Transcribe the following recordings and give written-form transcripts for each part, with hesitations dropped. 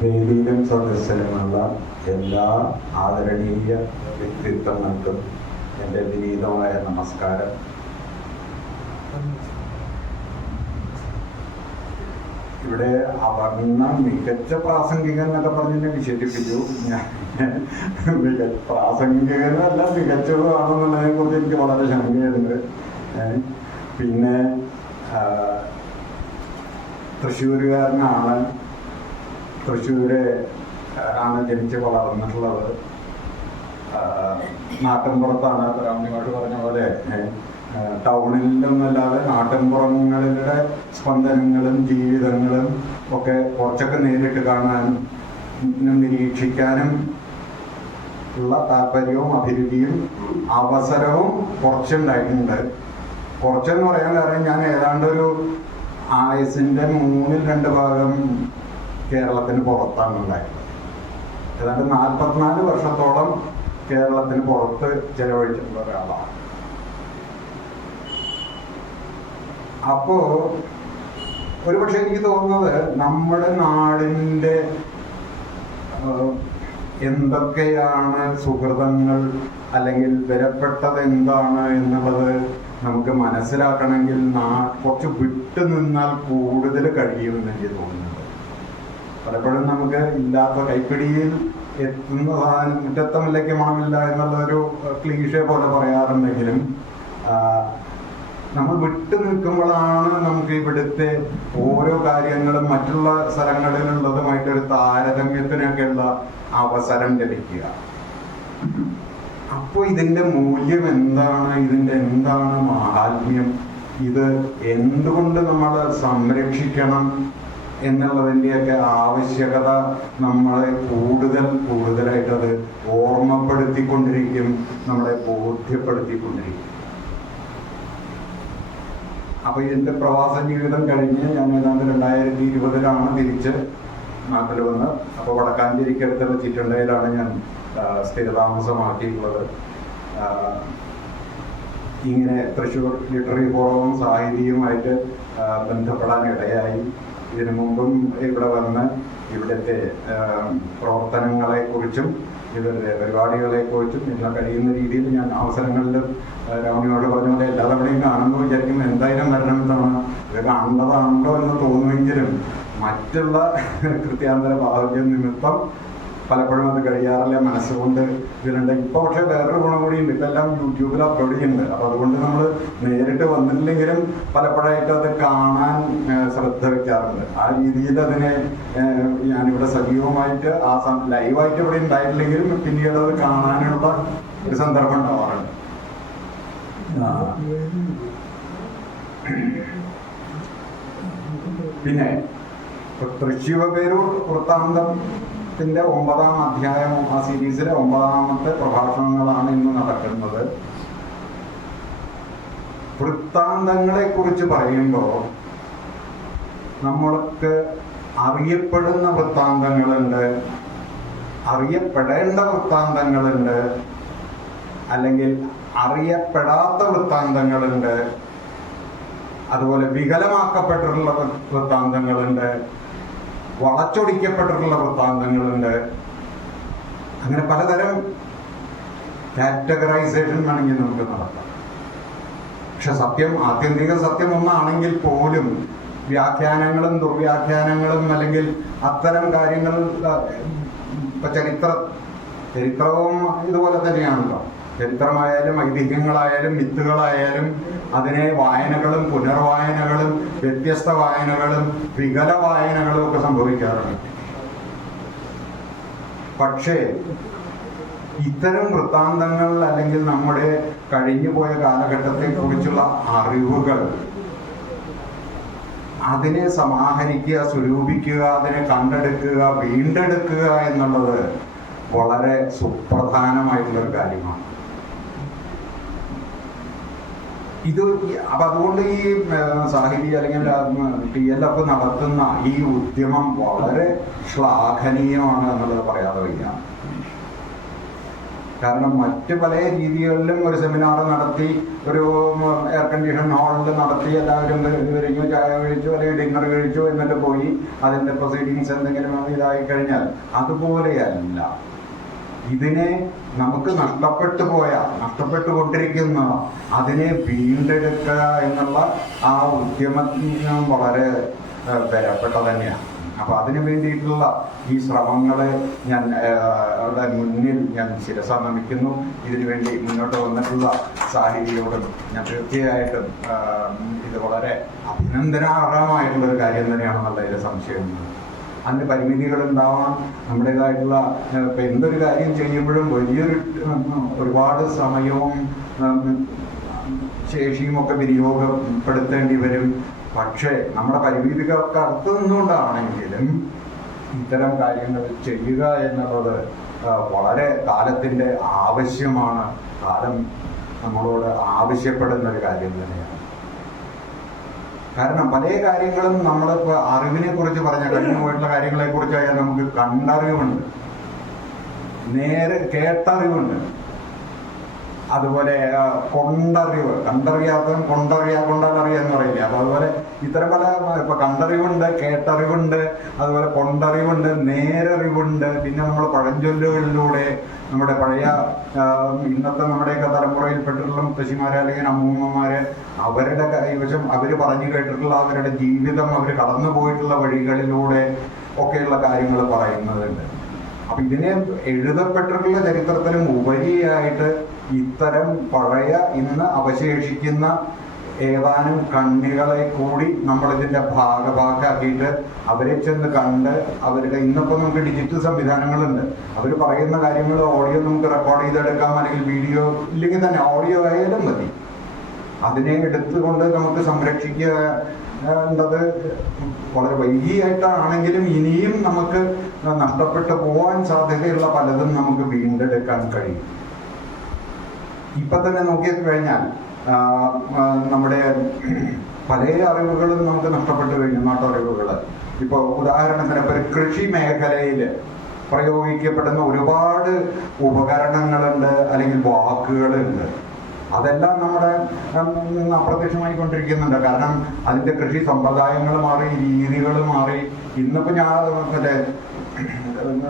വേദിയിലും സദസ്സിലുമുള്ള എല്ലാ ആദരണീയ വ്യക്തിത്വങ്ങൾക്കും എൻ്റെ വിനീതമായ നമസ്കാരം. ഇവിടെ അവർണ്ണ മികച്ച പ്രാസംഗികൻ എന്നൊക്കെ പറഞ്ഞ് വിശേഷിപ്പിച്ചു. ഞാൻ പ്രാസംഗികനല്ല മികച്ചതാണെന്നുള്ളതിനെ കുറിച്ച് എനിക്ക് വളരെ ശങ്കയുണ്ട്. പിന്നെ തൃശ്ശൂരുകാരനാണ്, തൃശ്ശൂര് ആണ് ജനിച്ച് വളർന്നിട്ടുള്ളത്. നാട്ടിൻപുറത്താണ്, രാമനിവാട്ട് പറഞ്ഞ പോലെ ടൗണിലൊന്നല്ലാതെ നാട്ടിൻപുറങ്ങളുടെ സ്പന്ദനങ്ങളും ജീവിതങ്ങളും ഒക്കെ കുറച്ചൊക്കെ നേരിട്ട് കാണാനും നിരീക്ഷിക്കാനും ഉള്ള താല്പര്യവും അഭിരുചിയും അവസരവും കുറച്ചുണ്ടായിട്ടുണ്ട്. കുറച്ചെന്ന് പറയാൻ കാരണം ഞാൻ ഏതാണ്ട് ഒരു ആയുസിൻ്റെ 2/3 കേരളത്തിന് പുറത്താണ് ഉണ്ടായിട്ടുള്ളത്. ഏതാണ്ട് 44 വർഷത്തോളം കേരളത്തിന് പുറത്ത് ചെലവഴിച്ചിട്ടുള്ള ഒരാളാണ്. അപ്പോ ഒരുപക്ഷെ എനിക്ക് തോന്നുന്നത് നമ്മുടെ നാടിൻ്റെ എന്തൊക്കെയാണ് സുഹൃതങ്ങൾ അല്ലെങ്കിൽ വിലപ്പെട്ടത് എന്താണ് എന്നുള്ളത് നമുക്ക് മനസ്സിലാക്കണമെങ്കിൽ കുറച്ച് വിട്ടു നിന്നാൽ കൂടുതൽ കഴിയുമെന്ന് എനിക്ക് തോന്നുന്നുണ്ട്. പലപ്പോഴും നമുക്ക് ഇല്ലാത്ത കൈപ്പിടിയിൽ എത്തുന്ന സാധനം മുറ്റത്തമില്ലേക്ക് മണമില്ല എന്നുള്ളൊരു ക്ലീഷേ പോലെ പറയാറുണ്ടെങ്കിലും നമ്മൾ വിട്ടു നിൽക്കുമ്പോഴാണ് നമുക്ക് ഇവിടുത്തെ ഓരോ കാര്യങ്ങളും മറ്റുള്ള സ്ഥലങ്ങളിലുള്ളതുമായിട്ടൊരു താരതമ്യത്തിനൊക്കെയുള്ള അവസരം ലഭിക്കുക. അപ്പോൾ ഇതിൻ്റെ മൂല്യം എന്താണ്, ഇതിൻ്റെ എന്താണ് മാഹാത്മ്യം, ഇത് എന്തുകൊണ്ട് നമ്മൾ സംരക്ഷിക്കണം എന്നുള്ളതിൻ്റെയൊക്കെ ആവശ്യകത നമ്മളെ കൂടുതലായിട്ടത് ഓർമ്മപ്പെടുത്തിക്കൊണ്ടിരിക്കും, നമ്മളെ ബോധ്യപ്പെടുത്തിക്കൊണ്ടിരിക്കും. അപ്പോൾ എൻ്റെ പ്രവാസ ജീവിതം കഴിഞ്ഞ് ഞാൻ ഏതാണ്ട് 2020 തിരിച്ച് നാട്ടിൽ വന്ന്. അപ്പോൾ വടക്കാഞ്ചേരിക്കടുത്തുള്ള ചിറ്റുണ്ടയിലാണ് ഞാൻ സ്ഥിരതാമസമാക്കിയിട്ടുള്ളത്. ഇങ്ങനെ തൃശ്ശൂർ ലിറ്റററി ഫോറവും സാഹിത്യവുമായിട്ട് ബന്ധപ്പെടാൻ ഇടയായി. ഇതിനു മുമ്പും ഇവിടെ വന്ന് ഇവിടുത്തെ പ്രവർത്തനങ്ങളെക്കുറിച്ചും ഇവരുടെ പരിപാടികളെക്കുറിച്ചും എല്ലാം കഴിയുന്ന രീതിയിൽ ഞാൻ അവസരങ്ങളിൽ രാമനിയോട് പറഞ്ഞ പോലെ എല്ലാ തവണയും കാണുമ്പോൾ വിചാരിക്കും എന്തായാലും വരണമെന്നാണ്, ഇത് കാണേണ്ടതാണല്ലോ എന്ന് തോന്നുമെങ്കിലും മറ്റുള്ള കൃത്യാന്തര ഭാഗ്യം നിമിത്തം പലപ്പോഴും അത് കഴിയാറില്ല. മനസ്സുകൊണ്ട് ഇതിലുണ്ട്. ഇപ്പോൾ പക്ഷേ വേറൊരു ഗുണം കൂടിയുണ്ട്, ഇപ്പം എല്ലാം യൂട്യൂബിൽ അപ്ലോഡ് ചെയ്യുന്നുണ്ട്. അപ്പോൾ അതുകൊണ്ട് നമ്മൾ നേരിട്ട് വന്നിട്ടില്ലെങ്കിലും പലപ്പോഴായിട്ട് അത് കാണാൻ ശ്രദ്ധ വയ്ക്കാറുണ്ട്. ആ രീതിയിൽ അതിനെ ഞാനിവിടെ സജീവമായിട്ട് ലൈവായിട്ട് ഇവിടെ ഉണ്ടായിട്ടില്ലെങ്കിലും പിന്നീട് അത് കാണാനുള്ള ഒരു സന്ദർഭം ഉണ്ടാവാറുണ്ട്. പിന്നെ തൃശ്ശിവപേരൂർ വൃത്താന്തത്തിന്റെ 9ാം അധ്യായം, ആ സീരീസിലെ 9ാമത്തെ പ്രഭാഷണങ്ങളാണ് ഇന്ന് നടക്കുന്നത്. വൃത്താന്തങ്ങളെ കുറിച്ച് പറയുമ്പോൾ നമ്മൾക്ക് അറിയപ്പെടുന്ന വൃത്താന്തങ്ങളുണ്ട്, അറിയപ്പെടേണ്ട വൃത്താന്തങ്ങളുണ്ട്, അല്ലെങ്കിൽ അറിയപ്പെടാത്ത വൃത്താന്തങ്ങളുണ്ട്, അതുപോലെ വികലമാക്കപ്പെട്ടിട്ടുള്ള വൃത്താന്തങ്ങളുണ്ട്, വളച്ചൊടിക്കപ്പെട്ടിട്ടുള്ള വൃത്താന്തങ്ങളുണ്ട്. അങ്ങനെ പലതരം കാറ്റഗറൈസേഷൻ വേണമെങ്കിൽ നമുക്ക് നടത്താം. പക്ഷെ ആത്യന്തിക സത്യം ഒന്നാണെങ്കിൽ പോലും വ്യാഖ്യാനങ്ങളും ദുർവ്യാഖ്യാനങ്ങളും അല്ലെങ്കിൽ അത്തരം കാര്യങ്ങൾ ചരിത്രവും ഇതുപോലെ തന്നെയാണല്ലോ. ചരിത്രമായാലും ഐതിഹ്യങ്ങളായാലും മിത്തുകളായാലും അതിനെ വായനകളും പുനർവായനകളും വ്യത്യസ്ത വായനകളും വികല വായനകളും ഒക്കെ സംഭവിക്കാറുണ്ട്. പക്ഷേ ഇത്തരം വൃത്താന്തങ്ങൾ അല്ലെങ്കിൽ നമ്മുടെ കഴിഞ്ഞുപോയ കാലഘട്ടത്തെ കുറിച്ചുള്ള അറിവുകൾ, അതിനെ സമാഹരിക്കുക, സ്വരൂപിക്കുക, അതിനെ കണ്ടെടുക്കുക, വീണ്ടെടുക്കുക എന്നുള്ളത് വളരെ സുപ്രധാനമായിട്ടുള്ളൊരു കാര്യമാണ്. അതുകൊണ്ട് ഈ സാഹിത്യ അല്ലെങ്കിൽ TLF നടത്തുന്ന ഈ ഉദ്യമം വളരെ ശ്ലാഘനീയമാണ് എന്നുള്ളത് പറയാതെ വയ്യ. കാരണം മറ്റ് പല രീതികളിലും ഒരു സെമിനാർ നടത്തി, ഒരു എയർ കണ്ടീഷൻ ഹാളിൽ നടത്തി, എല്ലാവരും വരിഞ്ഞു, ചായ കഴിച്ചു അല്ലെങ്കിൽ ഡിന്നർ കഴിച്ചു എന്നിട്ട് പോയി അതിൻ്റെ പ്രൊസീഡിങ്സ് എന്തെങ്കിലും ഇതായി കഴിഞ്ഞാൽ അതുപോലെയല്ല. ഇതിനെ നമുക്ക് നഷ്ടപ്പെട്ടുകൊണ്ടിരിക്കുന്ന അതിനെ വീണ്ടെടുക്കുക എന്നുള്ള ആ ഉദ്യമത്തിന് വളരെ വിലപ്പെട്ട തന്നെയാണ്. അപ്പൊ അതിനു വേണ്ടിയിട്ടുള്ള ഈ ശ്രമങ്ങളെ ഞാൻ മുന്നിൽ ഞാൻ ശിരസ നമിക്കുന്നു. ഇതിനു വേണ്ടി മുന്നോട്ട് വന്നിട്ടുള്ള സാഹിതിയോടും ഞാൻ തീർച്ചയായിട്ടും ഇത് വളരെ അഭിനന്ദനാർഹമായിട്ടുള്ള ഒരു കാര്യം തന്നെയാണെന്നുള്ളതിൽ സംശയമുണ്ട്. അതിന് പരിമിതികൾ ഉണ്ടാവാം. നമ്മുടേതായിട്ടുള്ള ഇപ്പം എന്തൊരു കാര്യം ചെയ്യുമ്പോഴും ഒരുപാട് സമയവും ശേഷിയും ഒക്കെ വിനിയോഗപ്പെടുത്തേണ്ടി വരും. പക്ഷേ നമ്മുടെ പരിമിതികൾക്ക് അടുത്ത് നിന്നുകൊണ്ടാണെങ്കിലും ഇത്തരം കാര്യങ്ങൾ ചെയ്യുക എന്നുള്ളത് വളരെ കാലത്തിൻ്റെ ആവശ്യമാണ്. കാലം നമ്മളോട് ആവശ്യപ്പെടുന്ന ഒരു കാര്യം തന്നെയാണ്. കാരണം പല കാര്യങ്ങളും നമ്മളിപ്പോൾ അറിവിനെ കുറിച്ച് പറഞ്ഞ കഴിഞ്ഞു പോയിട്ടുള്ള കാര്യങ്ങളെ കുറിച്ചായാൽ നമുക്ക് കണ്ടറിവുണ്ട്, നേരെ കേട്ടറിവുണ്ട്, അതുപോലെ കൊണ്ടറിവ്, കണ്ടറിയാത്തതും കൊണ്ടറിയാന്ന് പറയില്ല. അപ്പൊ അതുപോലെ ഇത്തരം പല ഇപ്പൊ കണ്ടറിവുണ്ട്, കേട്ടറിവുണ്ട്, അതുപോലെ കൊണ്ടറിവുണ്ട്, നേരറിവുണ്ട്. പിന്നെ നമ്മൾ പഴഞ്ചൊല്ലുകളിലൂടെ നമ്മുടെ പഴയ ഇന്നത്തെ നമ്മുടെയൊക്കെ തലമുറയിൽപ്പെട്ടിട്ടുള്ള മുത്തശ്ശിമാരെ അല്ലെങ്കിൽ അമ്മൂമ്മമാര് അവരുടെ കൈവശം അവർ പറഞ്ഞു കേട്ടിട്ടുള്ള അവരുടെ ജീവിതം, അവർ കടന്നു പോയിട്ടുള്ള വഴികളിലൂടെ ഒക്കെയുള്ള കാര്യങ്ങൾ പറയുന്നതുണ്ട്. അപ്പൊ ഇതിനെ എഴുതപ്പെട്ടിട്ടുള്ള ചരിത്രത്തിലും ഉപരിയായിട്ട് ഇത്തരം പഴയ ഇന്ന് അവശേഷിക്കുന്ന ഏതാനും കണ്ണികളെ കൂടി നമ്മളിതിൻ്റെ ഭാഗമാക്കിയിട്ട് അവരെ ചെന്ന് കണ്ട് അവരുടെ ഇന്നിപ്പോൾ നമുക്ക് ഡിജിറ്റൽ സംവിധാനങ്ങളുണ്ട്. അവർ പറയുന്ന കാര്യങ്ങൾ ഓഡിയോ നമുക്ക് റെക്കോർഡ് ചെയ്തെടുക്കാം, അല്ലെങ്കിൽ വീഡിയോ ഇല്ലെങ്കിൽ തന്നെ ഓഡിയോ ആയാലും മതി. അതിനെ എടുത്തുകൊണ്ട് നമുക്ക് സംരക്ഷിക്കുക എന്നത് വളരെ വൈകിയായിട്ടാണെങ്കിലും ഇനിയും നമുക്ക് നഷ്ടപ്പെട്ടു പോകാൻ സാധ്യതയുള്ള പലതും നമുക്ക് വീണ്ടെടുക്കാൻ കഴിയും. ഇപ്പൊ തന്നെ നോക്കിക്കഴിഞ്ഞാൽ നമ്മുടെ പല അറിവുകളും നമുക്ക് നഷ്ടപ്പെട്ടു കഴിഞ്ഞു, നാട്ടറിവുകൾ. ഇപ്പോൾ ഉദാഹരണത്തിന് ഇപ്പോൾ കൃഷി മേഖലയിൽ പ്രയോഗിക്കപ്പെടുന്ന ഒരുപാട് ഉപകരണങ്ങളുണ്ട്, അല്ലെങ്കിൽ വാക്കുകളുണ്ട്. അതെല്ലാം നമ്മുടെ അപ്രത്യക്ഷമായിക്കൊണ്ടിരിക്കുന്നുണ്ട്. കാരണം അതിൻ്റെ കൃഷി സമ്പ്രദായങ്ങൾ മാറി, രീതികൾ മാറി. ഇന്നിപ്പോൾ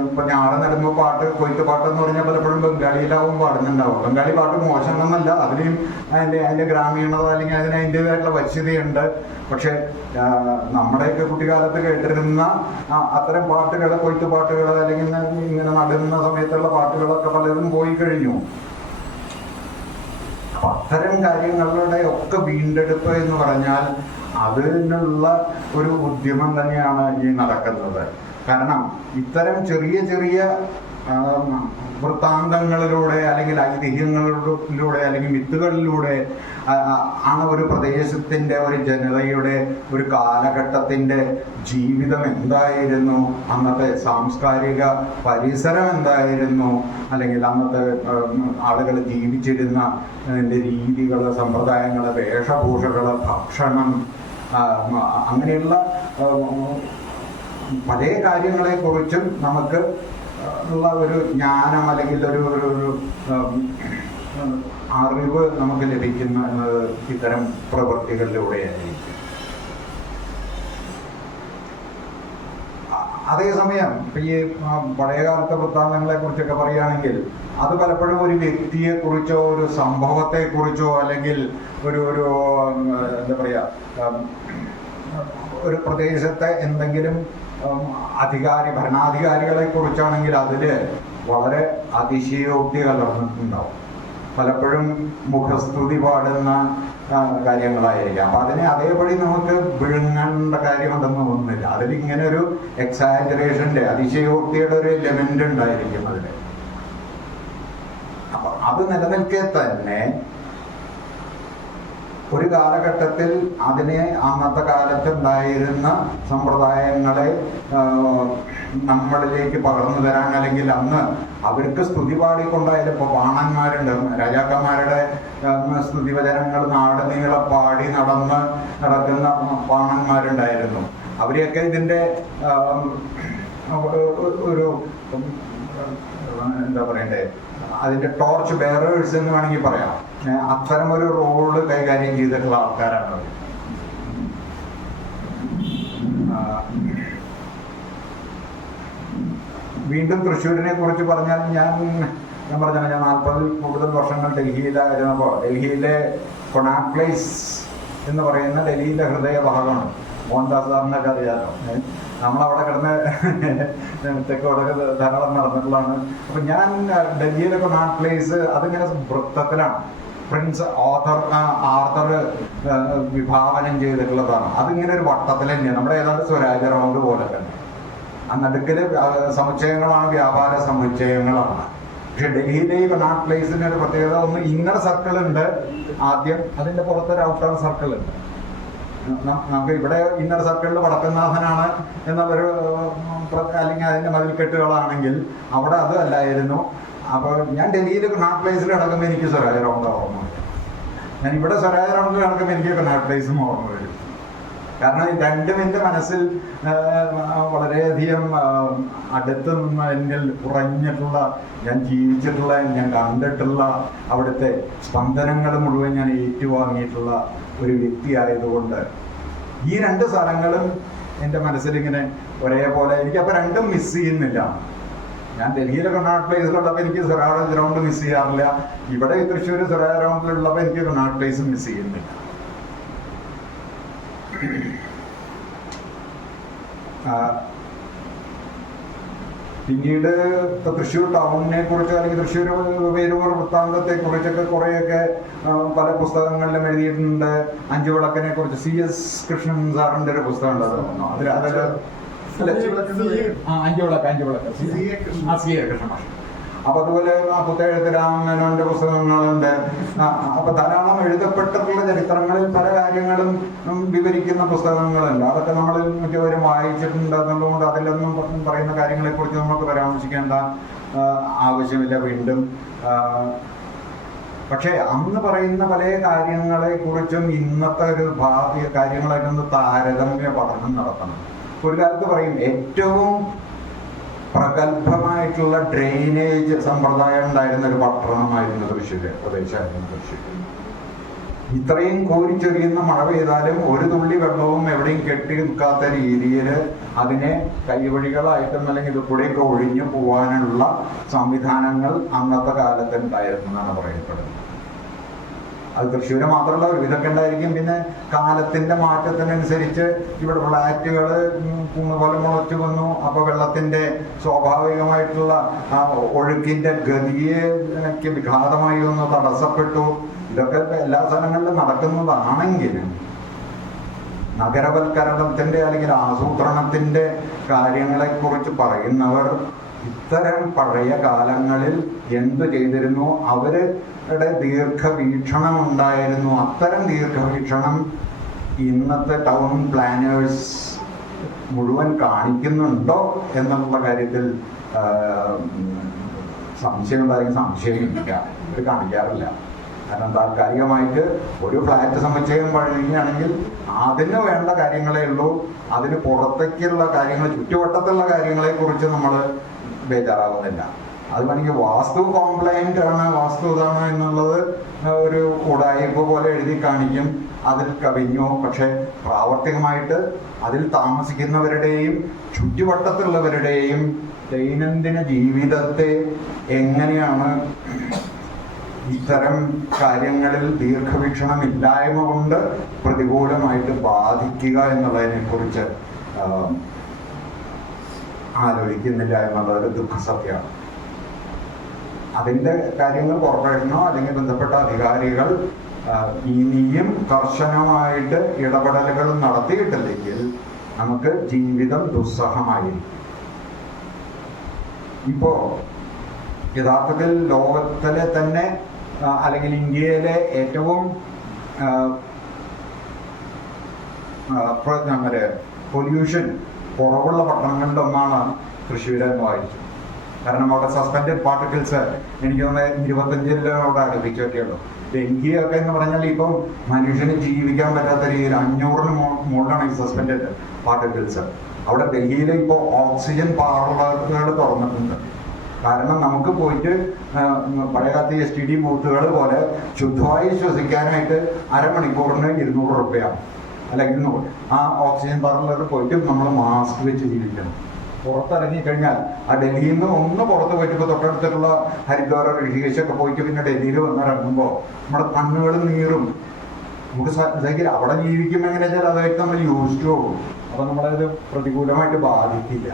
ഇപ്പൊ ഞാറ് നടുമ്പോൾ പാട്ട്, കൊയ്ത്ത് പാട്ട് എന്ന് പറഞ്ഞാൽ പലപ്പോഴും ബംഗാളിയിലാവും പാടുന്നുണ്ടാവും. ബംഗാളി പാട്ട് മോശമെന്നല്ല, അതിനെയും അതിൻ്റെ ഗ്രാമീണത അല്ലെങ്കിൽ അതിന് അതിൻ്റെതായിട്ടുള്ള വശ്യതയുണ്ട്. പക്ഷെ നമ്മുടെയൊക്കെ കുട്ടിക്കാലത്ത് കേട്ടിരുന്ന അത്തരം പാട്ടുകൾ, കൊയ്ത്ത് പാട്ടുകൾ അല്ലെങ്കിൽ ഇങ്ങനെ നടുന്ന സമയത്തുള്ള പാട്ടുകളൊക്കെ പലതും പോയി കഴിഞ്ഞു. അപ്പൊ അത്തരം കാര്യങ്ങളുടെ ഒക്കെ വീണ്ടെടുപ്പ് എന്ന് പറഞ്ഞാൽ അതിനുള്ള ഒരു ഉദ്യമം തന്നെയാണ് ഈ നടക്കുന്നത്. കാരണം ഇത്തരം ചെറിയ ചെറിയ വൃത്താന്തങ്ങളിലൂടെ അല്ലെങ്കിൽ ഐതിഹ്യങ്ങളിലൂടെ അല്ലെങ്കിൽ മിത്തുകളിലൂടെ ആണ് ഒരു പ്രദേശത്തിൻ്റെ, ഒരു ജനതയുടെ, ഒരു കാലഘട്ടത്തിൻ്റെ ജീവിതം എന്തായിരുന്നു, അന്നത്തെ സാംസ്കാരിക പരിസരം എന്തായിരുന്നു, അല്ലെങ്കിൽ അന്നത്തെ ആളുകൾ ജീവിച്ചിരുന്ന രീതികൾ, സമ്പ്രദായങ്ങൾ, വേഷഭൂഷകൾ, ഭക്ഷണം, അങ്ങനെയുള്ള പല കാര്യങ്ങളെക്കുറിച്ചും നമുക്ക് ഉള്ള ഒരു ജ്ഞാനം അല്ലെങ്കിൽ ഒരു അറിവ് നമുക്ക് ലഭിക്കുന്ന ഇത്തരം പ്രവൃത്തികളിലൂടെയായിരിക്കും. അതേസമയം ഇപ്പം ഈ പഴയകാലത്തെ വൃത്താന്തങ്ങളെ കുറിച്ചൊക്കെ പറയുകയാണെങ്കിൽ അത് പലപ്പോഴും ഒരു വ്യക്തിയെക്കുറിച്ചോ ഒരു സംഭവത്തെക്കുറിച്ചോ അല്ലെങ്കിൽ ഒരു എന്താ പറയുക, ഒരു പ്രദേശത്തെ എന്തെങ്കിലും ഭരണാധികാരികളെ കുറിച്ചാണെങ്കിൽ അതിൽ വളരെ അതിശയോക്തി കലർന്നിട്ടുണ്ടാവും. പലപ്പോഴും മുഖസ്തുതി പാടുന്ന കാര്യങ്ങളായിരിക്കാം. അപ്പൊ അതിനെ അതേപടി നമുക്ക് വിഴുങ്ങേണ്ട കാര്യമുണ്ടെന്ന് തോന്നുന്നില്ല. അതിലിങ്ങനെ ഒരു എക്സാജറേഷന്റെ, അതിശയോക്തിയുടെ ഒരു എലമെന്റ് ഉണ്ടായിരിക്കും അതിൽ. അപ്പൊ അത് നിലനിൽക്കെ തന്നെ ഒരു കാലഘട്ടത്തിൽ അതിനെ അന്നത്തെ കാലത്തുണ്ടായിരുന്ന സമ്പ്രദായങ്ങളെ നമ്മളിലേക്ക് പകർന്നു തരാൻ, അല്ലെങ്കിൽ അന്ന് അവർക്ക് സ്തുതി പാടിക്കൊണ്ടായാലും ഇപ്പോൾ പാണന്മാരുണ്ട്, രാജാക്കന്മാരുടെ സ്തുതിവചനങ്ങൾ നാട് നീളെ പാടി നടക്കുന്ന പാണന്മാരുണ്ടായിരുന്നു. അവരെയൊക്കെ ഇതിൻ്റെ ഒരു എന്താ പറയണ്ടേ, അതിന്റെ ടോർച്ച് ബെയറേഴ്സ് എന്ന് വേണമെങ്കിൽ പറയാം. അത്തരം ഒരു റോള് കൈകാര്യം ചെയ്തിട്ടുള്ള ആൾക്കാരാണ് അവർ. വീണ്ടും തൃശ്ശൂരിനെ കുറിച്ച് പറഞ്ഞാൽ ഞാൻ പറഞ്ഞാൽ ഞാൻ 40-ൽ കൂടുതൽ വർഷങ്ങൾ ഡൽഹിയിലായിരുന്നപ്പോൾ ഡൽഹിയിലെ കൊണാട്ട് പ്ലേസ് എന്ന് പറയുന്ന ഡൽഹിയിലെ ഹൃദയഭാഗമാണ്. മോഹൻദാസ് സാറിനൊക്കെ അറിയാമല്ലോ. നമ്മളവിടെ കിടന്ന് തെക്കോടൊക്കെ ധാരാളം നടന്നിട്ടുള്ളതാണ്. അപ്പം ഞാൻ ഡൽഹിയിലെ കൊണാട്ട് പ്ലേസ് അതിങ്ങനെ വൃത്തത്തിലാണ് പ്രിൻസ് ആർത്തർ വിഭാവനം ചെയ്തിട്ടുള്ളതാണ്. അതിങ്ങനെ ഒരു വട്ടത്തിൽ തന്നെയാണ്, നമ്മുടെ ഏതാണ്ട് സ്വരാജ് റൗണ്ട് പോലെ തന്നെ. ആ നടുക്കില് സമുച്ചയങ്ങളാണ്, വ്യാപാര സമുച്ചയങ്ങളാണ്. പക്ഷെ ഡൽഹിയിലെ ഈ കൊണാട്ട് പ്ലേസിന്റെ ഒരു പ്രത്യേകത, ഒന്ന് ഇന്നർ സർക്കിൾ ഉണ്ട് ആദ്യം, അതിന്റെ പുറത്തൊരു ഔട്ടർ സർക്കിൾ ഉണ്ട്. നമുക്ക് ഇവിടെ ഇന്നർ സർക്കിളിൽ വടക്കനാഥനാണ് എന്നുള്ളൊരു അല്ലെങ്കിൽ അതിന്റെ മതിൽക്കെട്ടുകളാണെങ്കിൽ അവിടെ അത് അല്ലായിരുന്നു. അപ്പോൾ ഞാൻ ഡൽഹിയിൽ കൊണാട്ട് പ്ലേസിൽ കിടക്കുമ്പോൾ എനിക്ക് സ്വരാജ് റൗണ്ട് ഓർമ്മ വരും. ഞാൻ ഇവിടെ സ്വരാജ് റൗണ്ടിൽ കിടക്കുമ്പോൾ എനിക്ക് കൊണാട്ട് പ്ലേസും ഓർമ്മ വരും. കാരണം രണ്ടും എൻ്റെ മനസ്സിൽ വളരെയധികം അടുത്ത് നിന്ന് എന്നിൽ ഉറഞ്ഞിട്ടുള്ള, ഞാൻ ജീവിച്ചിട്ടുള്ള, ഞാൻ കണ്ടിട്ടുള്ള, അവിടുത്തെ സ്പന്ദനങ്ങൾ മുഴുവൻ ഞാൻ ഏറ്റുവാങ്ങിയിട്ടുള്ള ഒരു വ്യക്തിയായതുകൊണ്ട് ഈ രണ്ട് സ്ഥലങ്ങളും എൻ്റെ മനസ്സിലിങ്ങനെ ഒരേപോലെ, എനിക്കപ്പോൾ രണ്ടും മിസ് ചെയ്യുന്നില്ല. ഞാൻ ഡൽഹിയിലെ കൊണാട്ട് പ്ലേസിലുള്ളപ്പോൾ എനിക്ക് സ്വരാജ് റൗണ്ട് മിസ് ചെയ്യാറില്ല. ഇവിടെ തൃശ്ശൂർ സ്വരാജ് റൗണ്ടിലുള്ളപ്പോൾ എനിക്ക് കൊണാട്ട് പ്ലേസ് മിസ് ചെയ്യുന്നില്ല. പിന്നീട് തൃശ്ശൂർ ടൗണിനെ കുറിച്ച് അല്ലെങ്കിൽ തൃശ്ശൂർ പേരൂർ വൃത്താന്തത്തെ കുറിച്ചൊക്കെ കുറേയൊക്കെ പല പുസ്തകങ്ങളിലും എഴുതിയിട്ടുണ്ട്. അഞ്ചു വിളക്കിനെ കുറിച്ച് CS കൃഷ്ണൻ സാറിന്റെ ഒരു പുസ്തകം ഉണ്ടായിരുന്നു. അഞ്ചു വിളക്ക് CA കൃഷ്ണൻ മാഷ്. അപ്പൊ അതുപോലെ പുത്തേഴത്ത് രാമനോന്റെ പുസ്തകങ്ങളുണ്ട്. അപ്പൊ ധാരാളം എഴുതപ്പെട്ടിട്ടുള്ള ചരിത്രങ്ങളിൽ പല കാര്യങ്ങളും വിവരിക്കുന്ന പുസ്തകങ്ങളുണ്ട്. അതൊക്കെ നമ്മൾ മിക്കവരും വായിച്ചിട്ടുണ്ട് എന്നുള്ളതുകൊണ്ട് അതിലൊന്നും പറയുന്ന കാര്യങ്ങളെ കുറിച്ച് നമുക്ക് പരാമർശിക്കേണ്ട ആവശ്യമില്ല വീണ്ടും. പക്ഷെ അന്ന് പറയുന്ന പല കാര്യങ്ങളെ കുറിച്ചും ഇന്നത്തെ ഒരു കാര്യങ്ങളായിട്ടൊന്ന് താരതമ്യ പഠനം നടത്തണം. ഒരു കാലത്ത് പറയും ഏറ്റവും പ്രഗത്ഭമായിട്ടുള്ള ഡ്രെയിനേജ് സമ്പ്രദായം ഉണ്ടായിരുന്ന ഒരു പട്ടണമായിരുന്നു തൃശ്ശൂര്, പ്രദേശമായിരുന്നു തൃശ്ശൂർ. ഇത്രയും കോരിച്ചൊരിയുന്ന മഴ പെയ്താലും ഒരു തുള്ളി വെള്ളവും എവിടെയും കെട്ടി നിൽക്കാത്ത രീതിയിൽ അതിനെ കൈവഴികളായിട്ടും അല്ലെങ്കിൽ ഇത് കൂടെയൊക്കെ ഒഴിഞ്ഞു പോകാനുള്ള സംവിധാനങ്ങൾ അന്നത്തെ കാലത്ത് ഉണ്ടായിരുന്നു എന്നാണ് പറയപ്പെടുന്നത്. അത് തൃശ്ശൂര് മാത്രമല്ല, ഒരു ഇതൊക്കെ ഉണ്ടായിരിക്കും. പിന്നെ കാലത്തിന്റെ മാറ്റത്തിനനുസരിച്ച് ഇവിടെ ഫ്ലാറ്റുകൾ പോലെ മുളച്ചു വന്നു. അപ്പൊ വെള്ളത്തിന്റെ സ്വാഭാവികമായിട്ടുള്ള ഒഴുക്കിന്റെ ഗതിയെ വിഘാതമായി ഒന്ന് തടസ്സപ്പെട്ടു. ഇതൊക്കെ എല്ലാ സ്ഥലങ്ങളിലും നടക്കുന്നതാണെങ്കിലും നഗരവൽക്കരണത്തിന്റെ അല്ലെങ്കിൽ ആസൂത്രണത്തിന്റെ കാര്യങ്ങളെ കുറിച്ച് പറയുന്നവർ ഇത്തരം പഴയ കാലങ്ങളിൽ എന്തു ചെയ്തിരുന്നു, അവരുടെ ദീർഘവീക്ഷണം ഉണ്ടായിരുന്നു. അത്തരം ദീർഘവീക്ഷണം ഇന്നത്തെ ടൗൺ പ്ലാനേഴ്സ് മുഴുവൻ കാണിക്കുന്നുണ്ടോ എന്നുള്ള കാര്യത്തിൽ സംശയം ഉണ്ടായിരിക്കും. സംശയമില്ല, ഇത് കാണിക്കാറില്ല. കാരണം താൽക്കാലികമായിട്ട് ഒരു ഫ്ലാറ്റ് സമുച്ചയം പണിയുകയാണെങ്കിൽ അതിന് വേണ്ട കാര്യങ്ങളേ ഉള്ളൂ. അതിന് പുറത്തേക്കുള്ള കാര്യങ്ങൾ, ചുറ്റുവട്ടത്തുള്ള കാര്യങ്ങളെ കുറിച്ച് നമ്മൾ ബേജാറാവുന്നില്ല. അത് വേണമെങ്കിൽ വാസ്തു കോംപ്ലൈന്റ് ആണ്, വാസ്തു ഇതാണ് എന്നുള്ളത് ഒരു ഉടായ്പ പോലെ എഴുതി കാണിക്കും. അതിൽ കവിഞ്ഞു. പക്ഷെ പ്രാവർത്തികമായിട്ട് അതിൽ താമസിക്കുന്നവരുടെയും ചുറ്റുവട്ടത്തുള്ളവരുടെയും ദൈനംദിന ജീവിതത്തെ എങ്ങനെയാണ് ഇത്തരം കാര്യങ്ങളിൽ ദീർഘവീക്ഷണമില്ലായ്മ കൊണ്ട് പ്രതികൂലമായിട്ട് ബാധിക്കുക എന്നുള്ളതിനെ കുറിച്ച് ആലോചിക്കുന്നില്ല എന്നുള്ളത് ദുഃഖസത്യമാണ്. അതിൻ്റെ കാര്യങ്ങൾ കോർപ്പറേഷനോ അല്ലെങ്കിൽ ബന്ധപ്പെട്ട അധികാരികൾ ഇനിയും കർശനമായിട്ട് ഇടപെടലുകൾ നടത്തിയിട്ടില്ലെങ്കിൽ നമുക്ക് ജീവിതം ദുസ്സഹമായിരിക്കും. ഇപ്പോ യഥാർത്ഥത്തിൽ ലോകത്തിലെ തന്നെ അല്ലെങ്കിൽ ഇന്ത്യയിലെ ഏറ്റവും പൊല്യൂഷൻ കുറവുള്ള പട്ടണങ്ങളുടെ ഒന്നാണ് തൃശ്ശൂർ എന്ന് വായിച്ചു. കാരണം അവിടെ സസ്പെൻഡഡ് പാർട്ടിക്കിൾസ് എനിക്ക് തോന്നുന്നത് 25 അടുപ്പിച്ചൊക്കെയുള്ളൂ. ഡെങ്കിയൊക്കെ എന്ന് പറഞ്ഞാൽ ഇപ്പം മനുഷ്യന് ജീവിക്കാൻ പറ്റാത്ത രീതിയിൽ 500-ന് മുകളിലാണ് ഈ സസ്പെൻഡഡ് പാർട്ടിക്കിൾസ്. അവിടെ ഡൽഹിയിൽ ഇപ്പോൾ ഓക്സിജൻ പാർലറുകൾ തുറന്നിട്ടുണ്ട്. കാരണം നമുക്ക് പോയിട്ട് പഴയകാലത്ത് STD ബൂത്തുകൾ പോലെ ശുദ്ധമായി ശ്വസിക്കാനായിട്ട് അരമണിക്കൂറിന് 200 രൂപ അല്ലെങ്കിൽ 100. ആ ഓക്സിജൻ പാർലറിൽ പോയിട്ട് നമ്മൾ മാസ്ക് വെച്ച് ജീവിക്കണം. പുറത്തിറങ്ങിക്കഴിഞ്ഞാൽ ആ ഡൽഹിയിൽ നിന്ന് ഒന്ന് പുറത്ത് പോയിട്ട് ഇപ്പോൾ തൊട്ടടുത്തുള്ള ഹരിദ്വാർ ഋഷികേശൊക്കെ പോയിട്ട് പിന്നെ ഡൽഹിയിൽ വന്നിറങ്ങുമ്പോൾ നമ്മുടെ കണ്ണുകൾ നീറും. നമുക്ക് സഹിക്കില്ല. അവിടെ ജീവിക്കുമ്പോൾ എങ്ങനെ വെച്ചാൽ അതായിട്ട് നമ്മൾ യൂസ്ഡ് പോകും. അപ്പൊ നമ്മളത് പ്രതികൂലമായിട്ട് ബാധിക്കില്ല.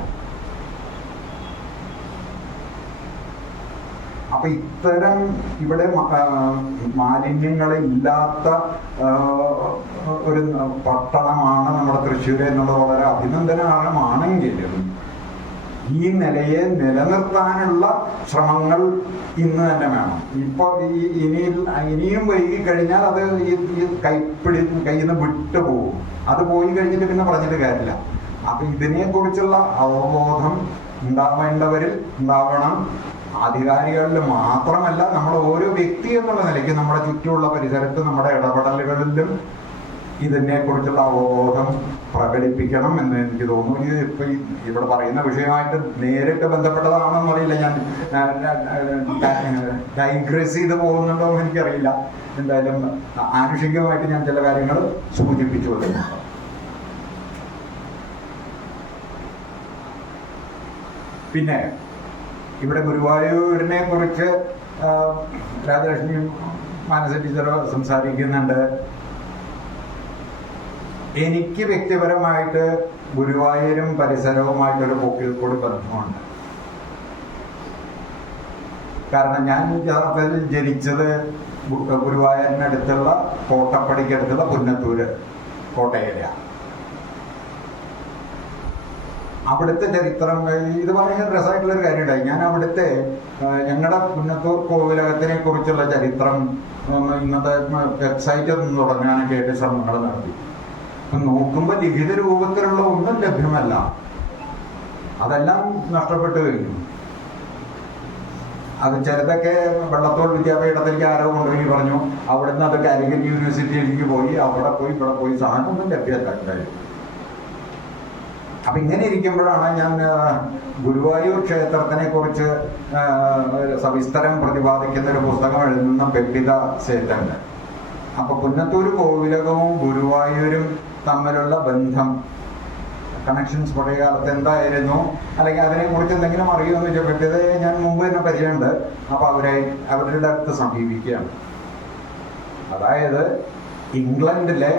അപ്പൊ ഇത്തരം ഇവിടെ മാലിന്യങ്ങളില്ലാത്ത ഒരു പട്ടണമാണ് നമ്മുടെ തൃശ്ശൂർ എന്നുള്ളത് വളരെ അഭിനന്ദനാർഹമാണെങ്കിലും ഈ നിലയെ നിലനിർത്താനുള്ള ശ്രമങ്ങൾ ഇന്ന് തന്നെ വേണം. ഇപ്പോൾ ഇനിയും വൈകി കഴിഞ്ഞാൽ അത് ഈ കയ്യിൽ നിന്ന് വിട്ടുപോകും. അത് പോയി കഴിഞ്ഞിട്ട് പിന്നെ പറഞ്ഞിട്ട് കാര്യമില്ല. അപ്പൊ ഇതിനെക്കുറിച്ചുള്ള അവബോധം ഉണ്ടാവേണ്ടവരിൽ ഉണ്ടാവണം. അധികാരികളിൽ മാത്രമല്ല, നമ്മൾ ഓരോ വ്യക്തി എന്നുള്ള നിലയ്ക്ക് നമ്മുടെ ചുറ്റുമുള്ള പരിസരത്ത് നമ്മുടെ ഇടപെടലുകളിലും ഇതിനെക്കുറിച്ചുള്ള അവബോധം പ്രകടിപ്പിക്കണം എന്ന് എനിക്ക് തോന്നുന്നു. ഇത് ഇപ്പൊ ഇവിടെ പറയുന്ന വിഷയമായിട്ട് നേരിട്ട് ബന്ധപ്പെട്ടതാണെന്ന് അറിയില്ല. ഞാൻ ഡൈഗ്രസ് ചെയ്ത് പോകുന്നുണ്ടോ എന്ന് എനിക്കറിയില്ല. എന്തായാലും ആനുഷികമായിട്ട് ഞാൻ ചില കാര്യങ്ങൾ സൂചിപ്പിച്ചു വരുന്നുണ്ട്. പിന്നെ ഇവിടെ ഗുരുവായൂരിനെ കുറിച്ച് രാജലക്ഷ്മി മാനസ ടീച്ചർ സംസാരിക്കുന്നുണ്ട്. എനിക്ക് വ്യക്തിപരമായിട്ട് ഗുരുവായൂരും പരിസരവുമായിട്ടൊരു പോക്കിൽക്കൂടി ബന്ധമുണ്ട്. കാരണം ഞാൻ യഥാർത്ഥത്തിൽ ജനിച്ചത് ഗുരുവായൂരിനടുത്തുള്ള കോട്ടപ്പടിക്കടുത്തുള്ള പുന്നത്തൂര് കോട്ടയിലാണ്. അവിടുത്തെ ചരിത്രം ഇത് ഭയങ്കര രസമായിട്ടുള്ളൊരു കാര്യമുണ്ടായി. ഞാൻ അവിടുത്തെ ഞങ്ങളുടെ പുന്നത്തൂർ കോവിലകത്തിനെ കുറിച്ചുള്ള ചരിത്രം ഇന്നത്തെ വെബ്സൈറ്റ് ഒന്ന് തുടങ്ങാനൊക്കെ ആയിട്ട് ശ്രമങ്ങൾ നടത്തി. നോക്കുമ്പോൾ ലിഖിത രൂപത്തിലുള്ള ഒന്നും ലഭ്യമല്ല. അതെല്ലാം നഷ്ടപ്പെട്ടു കഴിഞ്ഞു. അത് ചിലതൊക്കെ വെള്ളത്തോൾ വിദ്യാപീഠത്തിലേക്ക് ആരോ കൊണ്ടുപോയി പറഞ്ഞു. അവിടുന്ന് അത് കാലിക്കറ്റ് യൂണിവേഴ്സിറ്റിയിലേക്ക് പോയി. അവിടെ പോയി ഇവിടെ പോയി സാധനമൊന്നും ലഭ്യമല്ല. അപ്പൊ ഇങ്ങനെ ഇരിക്കുമ്പോഴാണ് ഞാൻ ഗുരുവായൂർ ക്ഷേത്രത്തിനെ കുറിച്ച് സവിസ്തരം പ്രതിപാദിക്കുന്ന ഒരു പുസ്തകം എഴുതുന്ന പെപ്പിത സേറ്റുണ്ട്. അപ്പൊ പുന്നത്തൂർ കോവിലകവും ഗുരുവായൂരും തമ്മിലുള്ള ബന്ധം, കണക്ഷൻസ് പഴയ കാലത്ത് എന്തായിരുന്നു, അല്ലെങ്കിൽ അതിനെക്കുറിച്ച് എന്തെങ്കിലും അറിയുമെന്ന് വെച്ചാൽ പെപ്പിതയെ ഞാൻ മുമ്പ് തന്നെ പരിചയമുണ്ട്. അപ്പൊ അവരുടെ അടുത്ത് സമീപിക്കുകയാണ്. അതായത് ഇംഗ്ലണ്ടിലെ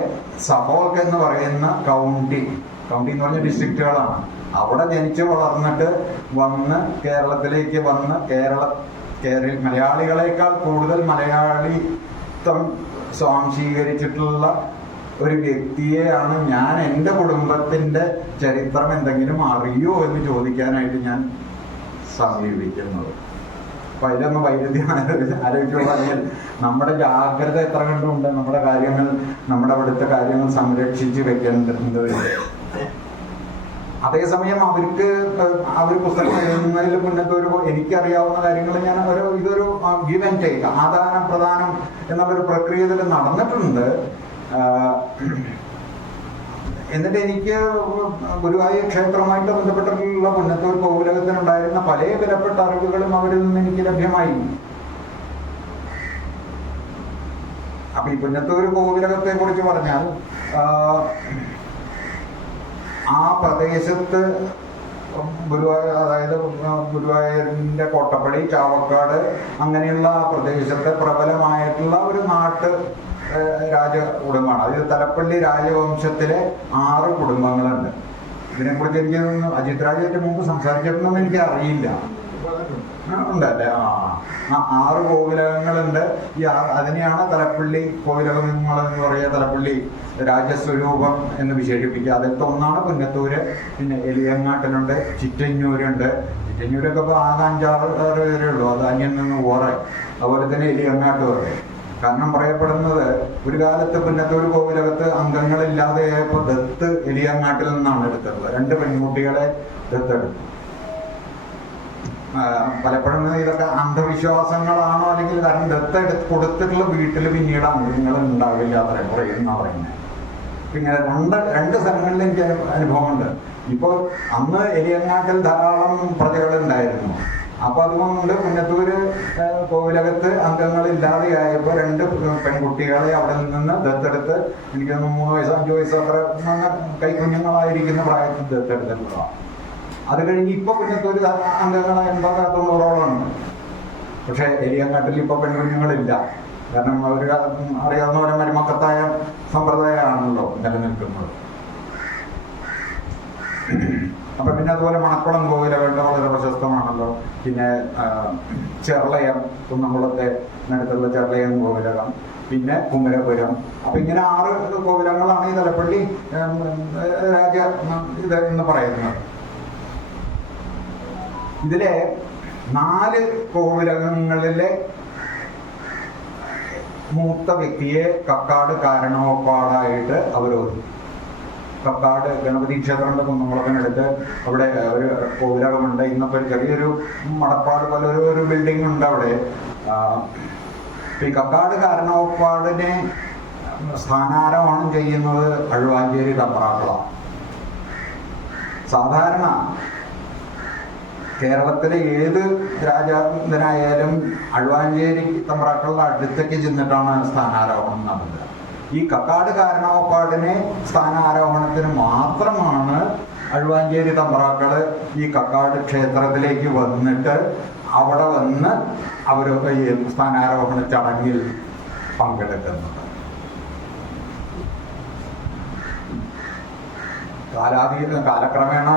സഫോൾക്ക് എന്ന് പറയുന്ന കൗണ്ടി എന്ന് പറഞ്ഞ ഡിസ്ട്രിക്റ്റുകളാണ്. അവിടെ ജനിച്ചു വളർന്നിട്ട് വന്ന് കേരളത്തിലേക്ക് വന്ന് മലയാളികളെക്കാൾ കൂടുതൽ മലയാളിത്വം സ്വാംശീകരിച്ചിട്ടുള്ള ഒരു വ്യക്തിയെയാണ് ഞാൻ എൻ്റെ കുടുംബത്തിൻ്റെ ചരിത്രം എന്തെങ്കിലും അറിയോ എന്ന് ചോദിക്കാനായിട്ട് ഞാൻ സമീപിക്കുന്നത്. അപ്പൊ അതിലൊന്ന് വൈരുദ്ധ്യം ആലോചിച്ചുകൊള്ളാൽ നമ്മുടെ ജാഗ്രത എത്ര കണ്ടുണ്ട്. നമ്മുടെ കാര്യങ്ങൾ, നമ്മുടെ അവിടുത്തെ കാര്യങ്ങൾ സംരക്ഷിച്ച് വെക്കേണ്ടത്. അതേസമയം അവർ പുസ്തകം എഴുതുന്നതിൽ മുന്നത്തെ എനിക്കറിയാവുന്ന കാര്യങ്ങൾ ഞാൻ ഇതൊരു ഗിവ് ആൻഡ് ടേക്ക്, ആദാന പ്രദാനം എന്നുള്ളൊരു പ്രക്രിയയിൽ നടന്നിട്ടുണ്ട്. എന്നിട്ട് എനിക്ക് ഗുരുവായൂർ ക്ഷേത്രമായിട്ട് ബന്ധപ്പെട്ടിട്ടുള്ള പുന്നത്തൂർ കോവിലകത്തിനുണ്ടായിരുന്ന പല വിലപ്പെട്ട അറിവുകളും അവരിൽ നിന്ന് എനിക്ക് ലഭ്യമായി. അപ്പൊ ഈ പുന്നത്തൂർ കോവിലകത്തെ കുറിച്ച് പറഞ്ഞാൽ ആ പ്രദേശത്ത് അതായത് ഗുരുവായൂരിന്റെ കോട്ടപ്പടി, ചാവക്കാട് അങ്ങനെയുള്ള ആ പ്രദേശത്തെ പ്രബലമായിട്ടുള്ള ഒരു നാട്ട് രാജ കുടുംബമാണ്. അത് തലപ്പള്ളി രാജവംശത്തിലെ 6 കുടുംബങ്ങളുണ്ട്. ഇതിനെക്കുറിച്ച് എനിക്ക് അജിത് രാജായിട്ട് മുമ്പ് സംസാരിച്ചിട്ടുണ്ടെന്ന് എനിക്ക് അറിയില്ല. ഉണ്ടല്ലേ? 6 കോവിലകങ്ങളുണ്ട്. അതിനെയാണ് തലപ്പള്ളി കോവിലകങ്ങൾ എന്ന് പറയുക. തലപ്പള്ളി രാജസ്വരൂപം എന്ന് വിശേഷിപ്പിക്കുക. അതിലത്തെ ഒന്നാണ് പുന്നത്തൂര്. പിന്നെ എലിയങ്ങാട്ടിലുണ്ട്, ചിറ്റഞ്ഞൂരുണ്ട്. ചിറ്റഞ്ഞൂരൊക്കെ ഇപ്പോൾ ആകെ 5-6 പേരേ ഉള്ളൂ. അത് അന്യം നിന്ന് പോറെ. അതുപോലെ തന്നെ എലിയങ്ങാട്ട് വരെ. കാരണം പറയപ്പെടുന്നത് ഒരു കാലത്ത് പുന്നത്തൂർ കോവിലകത്ത് അംഗങ്ങളില്ലാതെയായപ്പോൾ ദത്ത് എലിയങ്ങാട്ടിൽ നിന്നാണ് എടുത്തത്. 2 പെൺകുട്ടികളെ ദത്തെടുത്തു. പലപ്പോഴും ഇതൊക്കെ അന്ധവിശ്വാസങ്ങളാണോ അല്ലെങ്കിൽ കാരണം ദത്തെടുത്ത് കൊടുത്തിട്ടുള്ള വീട്ടിൽ പിന്നീട് അംഗങ്ങൾ ഉണ്ടാവില്ല അത്ര പറയുന്നത്. ഇങ്ങനെ രണ്ട് സ്ഥലങ്ങളിൽ എനിക്ക് അനുഭവമുണ്ട്. ഇപ്പോൾ അന്ന് എലിയങ്ങാട്ടിൽ ധാരാളം പ്രജകളുണ്ടായിരുന്നു. അപ്പൊ അതുകൊണ്ട് പുന്നത്തൂര് കോവിലകത്ത് അംഗങ്ങളില്ലാതെയായപ്പോ 2 പെൺകുട്ടികളെ അവിടെ നിന്ന് ദത്തെടുത്ത്, എനിക്ക് 3 വയസ്സോ 5 വയസ്സോ അത്ര കൈക്കുഞ്ഞുങ്ങളായിരിക്കുന്ന പ്രായത്തിൽ ദത്തെടുത്തിട്ടുള്ളതാണ്. അത് കഴിഞ്ഞ് ഇപ്പൊ പുന്നത്തൂര് അംഗങ്ങൾ 80-90 ഉണ്ട്. പക്ഷെ എലിയങ്ങാട്ടിൽ ഇപ്പൊ പെൺകുഞ്ഞുങ്ങളില്ല. കാരണം അവർ അറിയാവുന്ന പോലെ മരുമക്കത്തായ സമ്പ്രദായമാണല്ലോ നിലനിൽക്കുന്നത്. അപ്പൊ പിന്നെ അതുപോലെ മണക്കുളം കോവിലകളുടെ വളരെ പ്രശസ്തമാണല്ലോ. പിന്നെ ചെർളയം, കുന്നംകുളത്തെ അടുത്തുള്ള ചെർളയം കോവിലകം, പിന്നെ കുമരപുരം. അപ്പൊ ഇങ്ങനെ 6 കോവിലങ്ങളാണ് ഈ തലപ്പള്ളി രാജ ഇത് എന്ന് പറയുന്നത്. ഇതിലെ 4 കോവിലകങ്ങളിലെ മൂത്ത വ്യക്തിയെ കക്കാട് കാരണവപ്പാടായിട്ട് അവരോധി. കക്കാട് ഗണപതി ക്ഷേത്രങ്ങളുടെ കുന്നംകുളത്തിനടുത്ത് അവിടെ ഒരു കോവിലകമുണ്ട്. ഇന്നത്തെ ഒരു ചെറിയൊരു മടപ്പാട് പോലെ ഒരു ബിൽഡിംഗ് ഉണ്ട് അവിടെ. ഈ കക്കാട് കാരണവപ്പാടിനെ സ്ഥാനാരോഹണം ചെയ്യുന്നത് അഴുവാഞ്ചേരി തമ്പ്രാക്കളാണ്. സാധാരണ കേരളത്തിലെ ഏത് രാജാവിനായാലും അഴുവാഞ്ചേരി തമ്പ്രാക്കളുടെ അടുത്തേക്ക് ചെന്നിട്ടാണ് സ്ഥാനാരോഹണം നടന്നത്. ഈ കക്കാട് കാരണവപ്പാടിനെ സ്ഥാനാരോഹണത്തിന് മാത്രമാണ് അഴുവാഞ്ചേരി തമ്പ്രാക്കള് ഈ കക്കാട് ക്ഷേത്രത്തിലേക്ക് വന്നിട്ട് അവിടെ വന്ന് അവർ ഈ സ്ഥാനാരോഹണ ചടങ്ങിൽ പങ്കെടുക്കുന്നത്. കാലക്രമേണ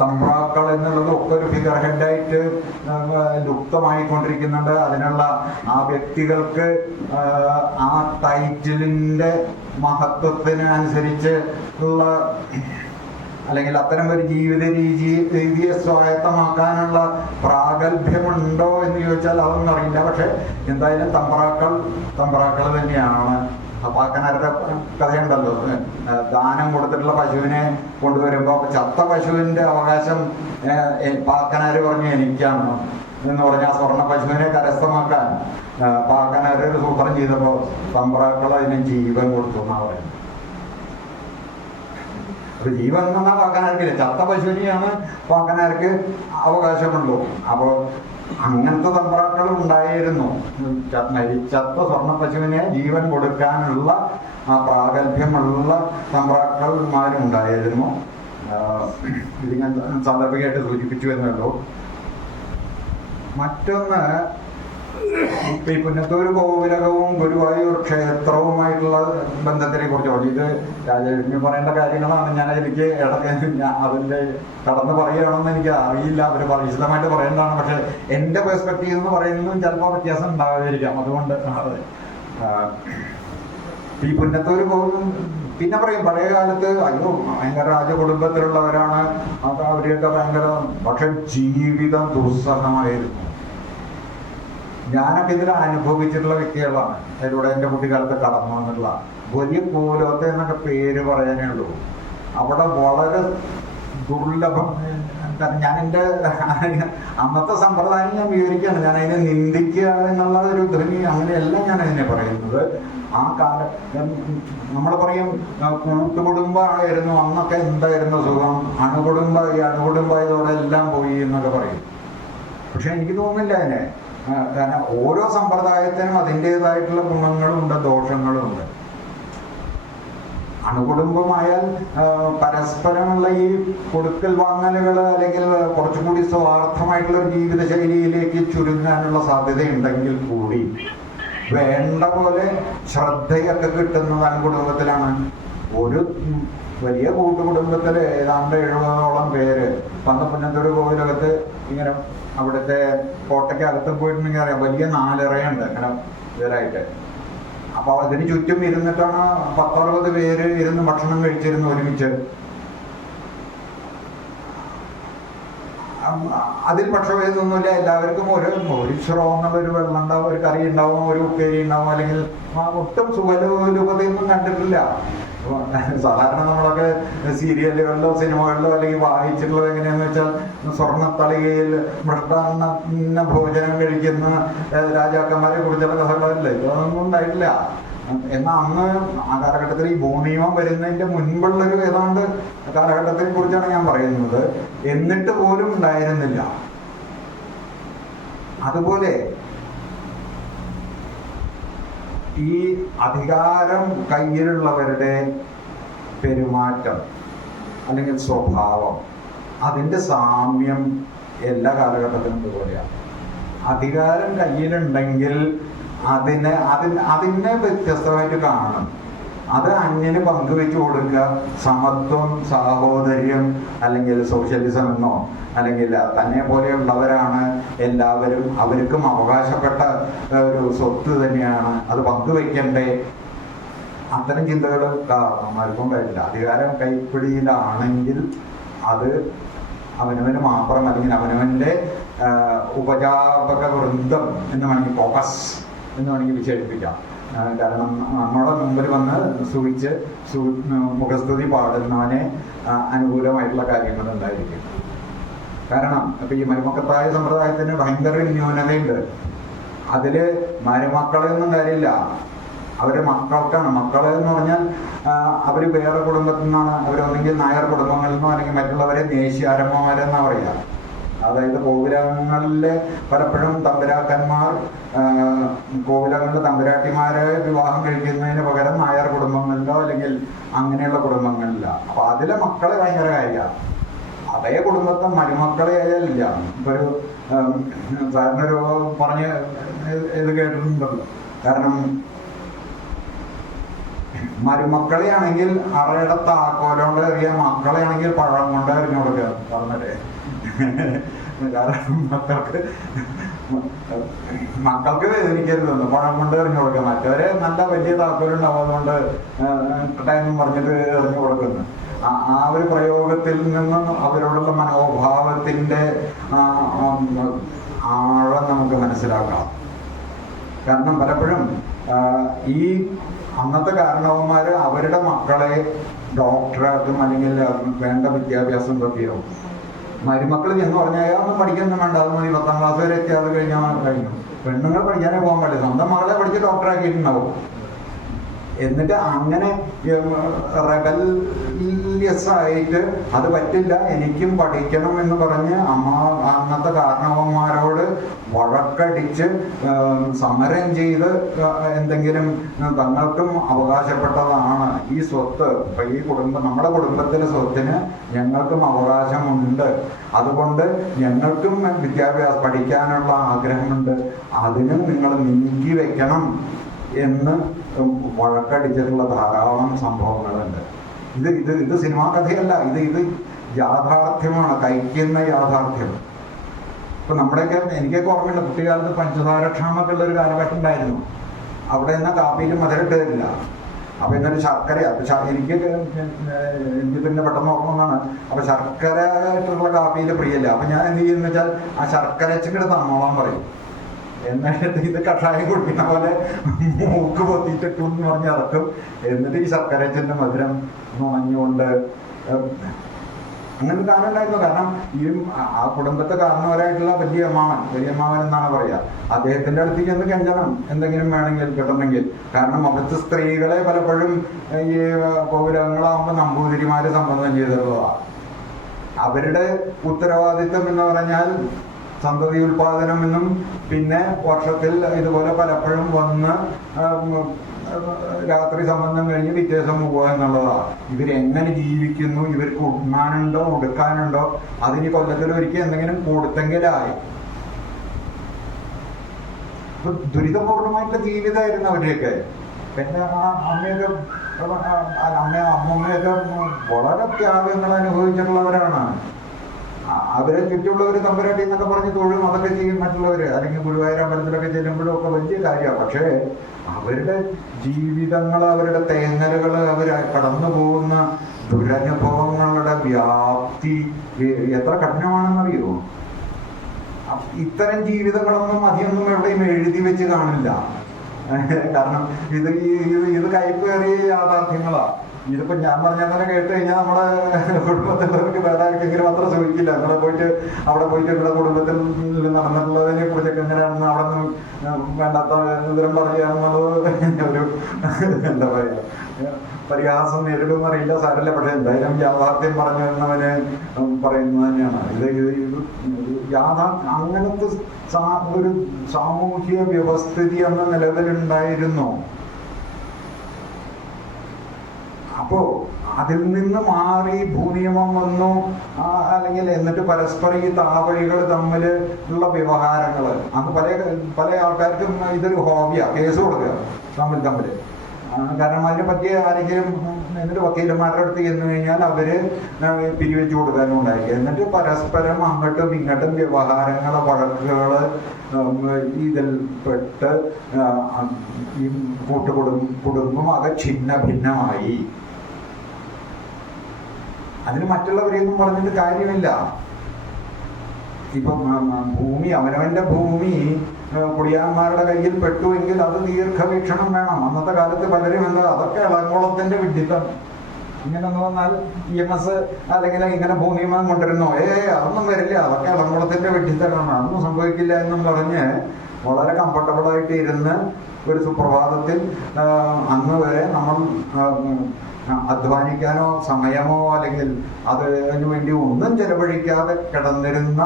തമ്പ്രാക്കൾ എന്നുള്ളത് ഒക്കെ ഒരു ഫിഗർ ഹെഡായിട്ട് ലുപ്തമായിക്കൊണ്ടിരിക്കുന്നുണ്ട്. അതിനുള്ള ആ വ്യക്തികൾക്ക് ആ ടൈറ്റിലിന്റെ മഹത്വത്തിന് അനുസരിച്ച് ഉള്ള അല്ലെങ്കിൽ അത്തരം ഒരു ജീവിത രീതിയെ സ്വായത്തമാക്കാനുള്ള പ്രാഗൽഭ്യമുണ്ടോ എന്ന് ചോദിച്ചാൽ അതൊന്നും അറിയില്ല. പക്ഷെ എന്തായാലും തമ്പ്രാക്കൾ തന്നെയാണ്. പാക്കനാരുടെ കഥയുണ്ടല്ലോ, ദാനം കൊടുത്തിട്ടുള്ള പശുവിനെ കൊണ്ടുവരുമ്പോ ചത്ത പശുവിന്റെ അവകാശം പാക്കനാര് പറഞ്ഞു എനിക്കാണ് എന്ന് പറഞ്ഞ ആ സ്വർണ്ണ പശുവിനെ കരസ്ഥമാക്കാൻ പാക്കനാര് ഒരു സൂത്രം ചെയ്തപ്പോ തമ്പ്രാക്കൾ അതിന് ജീവൻ കൊടുത്തു എന്നാ പറയുന്നത്. അപ്പൊ ജീവൻ എന്നാ പാക്കനാർക്കില്ല, ചത്ത പശുവിനെയാണ് പാക്കനാർക്ക് അവകാശമുള്ളൂ. അപ്പോ അങ്ങനത്തെ തമ്പ്രാക്കൾ ഉണ്ടായിരുന്നു. മരിച്ചത്ത സ്വർണ്ണ പശുവിനെ ജീവൻ കൊടുക്കാനുള്ള ആ പ്രാഗൽഭ്യമുള്ള തമ്പ്രാക്കന്മാരും ഉണ്ടായിരുന്നു. ഇത് ഞാൻ സാന്ദർഭികമായിട്ട് സൂചിപ്പിച്ചു എന്നല്ലോ. മറ്റൊന്ന്, ഈ പുന്നത്തൂർ കോവിലകവും ഗുരുവായൂർ ക്ഷേത്രവുമായിട്ടുള്ള ബന്ധത്തിനെ കുറിച്ചാണ്. ഇത് രാജലക്ഷ്മി പറയേണ്ട കാര്യങ്ങളാണ്. ഞാൻ എനിക്ക് അതിന്റെ കടന്ന് പറയുകയാണെന്ന് എനിക്ക് അറിയില്ല. അവര് വിശദമായിട്ട് പറയേണ്ടതാണ്. പക്ഷെ എന്റെ പെർസ്പെക്റ്റീവ് എന്ന് പറയുന്നതും ചിലപ്പോൾ വ്യത്യാസം ഉണ്ടാകാതിരിക്കാം. അതുകൊണ്ട് ഈ പുന്നത്തൂർ പിന്നെ പറയും പഴയ കാലത്ത് അയ്യോ ഭയങ്കര രാജകുടുംബത്തിലുള്ളവരാണ്, അത് അവരെയൊക്കെ ഭയങ്കര, പക്ഷെ ജീവിതം ദുസ്സഹമായിരുന്നു. ഞാനൊക്കെ ഇതിൽ അനുഭവിച്ചിട്ടുള്ള വ്യക്തികളാണ്. അതിലൂടെ എൻ്റെ കുട്ടിക്കാലത്ത് കടന്നു വന്നിട്ടുള്ള വലിയ കോലോത്തെ എന്നൊക്കെ പേര് പറയാനേ ഉള്ളൂ. അവിടെ വളരെ ദുർലഭം. ഞാൻ എൻ്റെ അന്നത്തെ സമ്പ്രദായം ഞാൻ വിവരിക്കുകയാണ്. ഞാൻ അതിനെ നിന്ദിക്കുക എന്നുള്ള ഒരു ധ്വനി അങ്ങനെയല്ല ഞാൻ അതിനെ പറയുന്നത്. ആ കാലം നമ്മൾ പറയും കൂട്ടുകുടുംബമായിരുന്നു അന്നൊക്കെ, എന്തായിരുന്നു സുഖം, അണുകുടുംബമായതോടെ എല്ലാം പോയി എന്നൊക്കെ പറയും. പക്ഷെ എനിക്ക് തോന്നുന്നില്ല അതിനെ. കാരണം ഓരോ സമ്പ്രദായത്തിനും അതിൻ്റെതായിട്ടുള്ള ഗുണങ്ങളും ഉണ്ട്, ദോഷങ്ങളും ഉണ്ട്. അണുകുടുംബമായാൽ പരസ്പരമുള്ള ഈ കൊടുക്കൽ വാങ്ങലുകൾ അല്ലെങ്കിൽ കുറച്ചുകൂടി സ്വാർത്ഥമായിട്ടുള്ള ഒരു ജീവിത ശൈലിയിലേക്ക് ചുരുങ്ങാനുള്ള സാധ്യതയുണ്ടെങ്കിൽ കൂടി വേണ്ട പോലെ ശ്രദ്ധയൊക്കെ കിട്ടുന്നത് അണുകുടുംബത്തിലാണ്. ഒരു വലിയ കൂട്ടുകുടുംബത്തില് ഏതാണ്ട് 70ഓളം പേര് പുന്നത്തൂർ കോവിലകത്ത് ഇങ്ങനെ അവിടുത്തെ കോട്ടയ്ക്കകത്ത് പോയിട്ടുണ്ടെങ്കിൽ അറിയാം, വലിയ 4 ഇറയുണ്ട് ഇങ്ങനെ ഇവരായിട്ട്. അപ്പൊ അതിന് ചുറ്റും ഇരുന്നിട്ടാണ് 10-60 പേര് ഇരുന്ന് ഭക്ഷണം കഴിച്ചിരുന്നു ഒരുമിച്ച്. അതിൽ പക്ഷഭേദമൊന്നുമില്ല. എല്ലാവർക്കും ഒരു ശ്രോന്നുള്ളൊരു വെള്ളം ഉണ്ടാവും, ഒരു കറി ഉണ്ടാവും, ഒരു ഉപ്പേരി ഉണ്ടാവും. അല്ലെങ്കിൽ ഒട്ടും സുഖരൂപതയൊന്നും കണ്ടിട്ടില്ല. സാധാരണ നമ്മളൊക്കെ സീരിയലുകളിലോ സിനിമകളിലോ അല്ലെങ്കിൽ വായിച്ചിട്ടുള്ളത് എങ്ങനെയാന്ന് വെച്ചാൽ സ്വർണ്ണത്തളികയിൽ മൃഷ്ടാന്ന ഭോജനം കഴിക്കുന്ന രാജാക്കന്മാരെ കുറിച്ചുള്ള കഥകളല്ലേ. ഇതൊന്നും ഉണ്ടായിട്ടില്ല. എന്നാൽ അന്ന് ആ കാലഘട്ടത്തിൽ ഈ ഭൂനിയമം വരുന്നതിന്റെ മുൻപുള്ളൊരു ഏതാണ്ട് കാലഘട്ടത്തെ കുറിച്ചാണ് ഞാൻ പറയുന്നത്. എന്നിട്ട് പോലും ഉണ്ടായിരുന്നില്ല. അതുപോലെ ഈ അധികാരം കയ്യിലുള്ളവരുടെ പെരുമാറ്റം അല്ലെങ്കിൽ സ്വഭാവം, അതിൻ്റെ സാമ്യം എല്ലാ കാലഘട്ടത്തിലും ഇതുപോലെയാണ്. അധികാരം കയ്യിലുണ്ടെങ്കിൽ അതിനെ വ്യത്യസ്തമായിട്ട് കാണണം. അത് അന്യന് പങ്കുവെച്ചു കൊടുക്കുക, സമത്വം, സാഹോദര്യം, അല്ലെങ്കിൽ സോഷ്യലിസം എന്നോ, അല്ലെങ്കിൽ തന്നെ പോലെയുള്ളവരാണ് എല്ലാവരും, അവർക്കും അവകാശപ്പെട്ട ഒരു സ്വത്ത് തന്നെയാണ്, അത് പങ്കുവെക്കണ്ടേ, അത്തരം ചിന്തകൾ കാരണന്മാർക്കുണ്ടായിട്ടില്ല. അധികാരം കൈപ്പിടിയിലാണെങ്കിൽ അത് അവനവന് മാത്രം, അല്ലെങ്കിൽ അവനവൻ്റെ ഉപജാപക വൃന്ദം എന്ന് വേണമെങ്കിൽ, ഫോക്കസ് എന്ന് വേണമെങ്കിൽ വിശേഷിപ്പിക്കാം. കാരണം നമ്മുടെ മുമ്പിൽ വന്ന് മുഖസ്തുതി പാടുന്നവനെ അനുകൂലമായിട്ടുള്ള കാര്യങ്ങൾ ഉണ്ടായിരിക്കും. കാരണം ഇപ്പൊ ഈ മരുമക്കത്തായ സമ്പ്രദായത്തിന് ഭയങ്കര ന്യൂനതയുണ്ട്. അതില് മരുമക്കളെയൊന്നും കാര്യമില്ല, അവര് മക്കൾക്കാണ്. മക്കള് എന്ന് പറഞ്ഞാൽ അവര് വേറെ കുടുംബത്തിൽ നിന്നാണ്, അവരൊന്നെങ്കിൽ നായർ കുടുംബങ്ങളിൽ നിന്നോ അല്ലെങ്കിൽ മറ്റുള്ളവരെ ദേശീയാരമ്മമാരെന്നാ പറയുക. അതായത് കോവിലങ്ങളിലെ പലപ്പോഴും തമ്പുരാക്കന്മാർ കോവിലങ്ങളിലെ തമ്പുരാട്ടിമാരെ വിവാഹം കഴിക്കുന്നതിന് പകരം നായർ കുടുംബങ്ങളിലോ അല്ലെങ്കിൽ അങ്ങനെയുള്ള കുടുംബങ്ങളിലോ. അപ്പൊ അതിലെ മക്കളെ ഭയങ്കര കാര്യമാണ്. അതേ കുടുംബത്തെ മരുമക്കളെ ആയാലില്ല. ഇപ്പൊ ഒരു സാറിനൊരു പറഞ്ഞ് ഇത് കേട്ടിട്ടുണ്ടല്ലോ. കാരണം മരുമക്കളെ ആണെങ്കിൽ അറയുടെ താക്കോലോണ്ട് എറിയാൻ, മക്കളെ ആണെങ്കിൽ പഴം കൊണ്ട് എറിഞ്ഞു കൊടുക്കുക പറഞ്ഞിട്ടേ. കാരണം മക്കൾക്ക് വേദനിക്കരുതെന്ന് പഴം കൊണ്ട് എറിഞ്ഞു കൊടുക്കുക. മറ്റവരെ നല്ല വലിയ താക്കോലുണ്ടാവും, അതുകൊണ്ട് ടൈം പറഞ്ഞിട്ട് എറിഞ്ഞു കൊടുക്കുന്നു. ആ ഒരു പ്രയോഗത്തിൽ നിന്നും അവരോടുള്ള മനോഭാവത്തിന്റെ ആഴം നമുക്ക് മനസ്സിലാക്കാം. കാരണം പലപ്പോഴും ഈ അന്നത്തെ കാരണവന്മാര് അവരുടെ മക്കളെ ഡോക്ടറാക്കും അല്ലെങ്കിൽ വേണ്ട വിദ്യാഭ്യാസം തൊക്കെയാവും. മരുമക്കൾ എന്ന് പറഞ്ഞാൽ ഒന്നും പഠിക്കാനൊന്നും വേണ്ട, അത് മതി, 10ാം ക്ലാസ് വരെ എത്തി, അത് കഴിഞ്ഞു. പെണ്ണുങ്ങൾ പഠിക്കാനേ പോകാൻ പാടില്ല, സ്വന്തം മകളെ പഠിച്ച് ഡോക്ടറാക്കിയിട്ടുണ്ടാവും. എന്നിട്ട് അങ്ങനെ റെബല്യസ് ആയിട്ട് അത് പറ്റില്ല, എനിക്കും പഠിക്കണം എന്ന് പറഞ്ഞ് അന്നത്തെ കാരണവന്മാരോട് വഴക്കടിച്ച് സമരം ചെയ്ത് എന്തെങ്കിലും തങ്ങൾക്കും അവകാശപ്പെട്ടതാണ് ഈ സ്വത്ത്, ഇപ്പൊ ഈ നമ്മുടെ കുടുംബത്തിലെ സ്വത്തിന് ഞങ്ങൾക്കും അവകാശമുണ്ട്, അതുകൊണ്ട് ഞങ്ങൾക്കും വിദ്യാഭ്യാസം പഠിക്കാനുള്ള ആഗ്രഹമുണ്ട്, അതിനും നിങ്ങൾ നീക്കി വെക്കണം എന്ന് വഴക്കടിച്ചിട്ടുള്ള ധാരാളം സംഭവങ്ങളുണ്ട്. ഇത് സിനിമാ കഥയല്ല, ഇത് യാഥാർത്ഥ്യമാണ്, കഴിക്കുന്ന യാഥാർത്ഥ്യം. ഇപ്പൊ നമ്മുടെയൊക്കെ എനിക്കൊക്കെ ഓർമ്മയുണ്ട്, കുട്ടിക്കാലത്ത് പഞ്ചസാരക്ഷാമൊക്കെ ഉള്ള ഒരു കാലഘട്ടം ഉണ്ടായിരുന്നു. അവിടെ നിന്ന് കാപ്പിയിൽ മധുരം ഇട്ടില്ല. അപ്പൊ ഇന്നൊരു ശർക്കര, എനിക്ക് പിന്നെ പെട്ടെന്ന് ഓർമ്മന്നാണ്. അപ്പൊ ശർക്കര ആയിട്ടുള്ള കാപ്പിയിൽ പ്രിയല്ല. അപ്പൊ ഞാൻ എന്ത് ചെയ്യുന്ന വെച്ചാൽ ആ ശർക്കര വെച്ചിട്ട് തന്നോളാൻ പറയും. എന്നിട്ട് ഇത് കഷായം കുടിക്കുന്ന പോലെ മൂക്ക് പൊത്തിയിട്ടു എന്ന് പറഞ്ഞ് ഇറക്കും. എന്നിട്ട് ഈ ശർക്കരച്ചന്റെ മധുരം നുണഞ്ഞുകൊണ്ട് അങ്ങനെ കാലം ഉണ്ടായിരുന്നു. കാരണം ഈ ആ കുടുംബത്തെ കാരണവരായിട്ടുള്ള വലിയമ്മാവൻ എന്നാണ് പറയാ, അദ്ദേഹത്തിന്റെ അടുത്തേക്ക് എന്ത് കെഞ്ചണം, എന്തെങ്കിലും വേണമെങ്കിൽ കിട്ടണമെങ്കിൽ. കാരണം അവിടുത്തെ സ്ത്രീകളെ പലപ്പോഴും ഈ പൗരങ്ങളാകുമ്പോൾ നമ്പൂതിരിമാര് സംബന്ധം ചെയ്തിട്ടുള്ളതാണ്. അവരുടെ ഉത്തരവാദിത്വം എന്ന് പറഞ്ഞാൽ സന്തതി ഉൽപാദനം എന്നും, പിന്നെ വർഷത്തിൽ ഇതുപോലെ പലപ്പോഴും വന്ന് രാത്രി സംബന്ധം കഴിഞ്ഞ് വ്യത്യാസം പോവുക എന്നുള്ളതാണ്. ഇവരെങ്ങനെ ജീവിക്കുന്നു, ഇവർക്ക് ഉണ്ണാനുണ്ടോ ഉടുക്കാനുണ്ടോ, അതിന് കൊല്ലത്തിലൊരിക്കൽ എന്തെങ്കിലും കൊടുത്തെങ്കിലായി. ദുരിതപൂർണമായിട്ടുള്ള ജീവിതമായിരുന്നു അവരുടെയൊക്കെ. പിന്നെ അമ്മയൊക്കെ വളരെ ത്യാഗങ്ങൾ അനുഭവിച്ചിട്ടുള്ളവരാണ്. അവരെ ചുറ്റുള്ളവർ തമ്പുരാട്ടി എന്നൊക്കെ പറഞ്ഞ് തൊഴും, അതൊക്കെ ചെയ്യും മറ്റുള്ളവര്, അല്ലെങ്കിൽ ഗുരുവായൂർ അമ്പലത്തിലൊക്കെ ചെല്ലുമ്പോഴും ഒക്കെ വലിയ കാര്യമാണ്. പക്ഷേ അവരുടെ ജീവിതങ്ങൾ, അവരുടെ തേങ്ങലുകൾ, അവർ കടന്നു പോകുന്ന ദുരനുഭവങ്ങളുടെ വ്യാപ്തി എത്ര കഠിനമാണെന്നറിയോ? ഇത്തരം ജീവിതങ്ങളൊന്നും അധികമൊന്നും എവിടെയും എഴുതി വെച്ച് കാണില്ല. കാരണം ഇത് കൈപ്പേറിയ യാഥാർത്ഥ്യങ്ങളാ. ഇതിപ്പോ ഞാൻ പറഞ്ഞാൽ തന്നെ കേട്ട് കഴിഞ്ഞാൽ നമ്മുടെ കുടുംബത്തിലുള്ളവർക്ക് വേറെ ആർക്കെങ്കിലും അത്ര ശ്രമിക്കില്ല. അവിടെ പോയിട്ട് ഇവിടെ കുടുംബത്തിൽ നടന്നിട്ടുള്ളതിനെ കുറിച്ചൊക്കെ എങ്ങനെയാണെന്ന് അവിടെ നിന്ന് വേണ്ടാത്ത വിവരം പറയുകയാണെന്നുള്ളത് ഒരു എന്താ പറയാ, പരിഹാസം നേരിടുമെന്ന് അറിയില്ല, സാരല്ല. പക്ഷെ എന്തായാലും യാഥാർത്ഥ്യം പറഞ്ഞു വരുന്നവന് പറയുന്നത് തന്നെയാണ്. ഇത് അങ്ങനത്തെ ഒരു സാമൂഹ്യ വ്യവസ്ഥിതി എന്ന നിലവിലുണ്ടായിരുന്നു. അപ്പോ അതിൽ നിന്ന് മാറി ഭൂനിയമം വന്നു, അല്ലെങ്കിൽ എന്നിട്ട് പരസ്പരം ഈ താവഴികൾ തമ്മിൽ ഉള്ള വ്യവഹാരങ്ങൾ, അന്ന് പല ആൾക്കാർക്കും ഇതൊരു ഹോബിയാ, കേസ് കൊടുക്കുക തമ്മിൽ. കാരണം അതിനെ പറ്റി ആരെങ്കിലും എന്നിട്ട് വക്കീലന്മാരുടെ അടുത്ത് ചെന്ന് കഴിഞ്ഞാൽ അവര് പിരിവെച്ചു കൊടുക്കാനും ഉണ്ടായിരിക്കും. എന്നിട്ട് പരസ്പരം അങ്ങോട്ടും ഇങ്ങോട്ടും വ്യവഹാരങ്ങള്, വഴക്കുകള് ഇതിൽ പെട്ട് ഈ കുടുംബം ആകെ ഛിന്ന ഭിന്നമായി. അതിന് മറ്റുള്ളവരെയൊന്നും പറഞ്ഞിട്ട് കാര്യമില്ല. ഇപ്പം ഭൂമി, അവനവന്റെ ഭൂമി കുടിയാന്മാരുടെ കയ്യിൽ പെട്ടുവെങ്കിൽ അത് ദീർഘവീക്ഷണം വേണം. അന്നത്തെ കാലത്ത് പലരും എന്താ, അതൊക്കെ ഇളംകുളത്തിന്റെ വിഡ്ഢിത്തം, ഇങ്ങനെന്ന് പറഞ്ഞാൽ EMS അല്ലെങ്കിൽ ഇങ്ങനെ ഭൂനിയമം കൊണ്ടിരുന്നോ, അതൊന്നും വരില്ല, അതൊക്കെ ഇളംകുളത്തിന്റെ വിഡ്ഢിത്തമാണ്, അതൊന്നും സംഭവിക്കില്ല എന്നും പറഞ്ഞ് വളരെ കംഫർട്ടബിളായിട്ട് ഇരുന്ന് ഒരു സുപ്രഭാതത്തിൽ അന്ന് വരെ നമ്മൾ അധ്വാനിക്കാനോ സമയമോ അല്ലെങ്കിൽ അതിനു വേണ്ടി ഒന്നും ചെലവഴിക്കാതെ കിടന്നിരുന്ന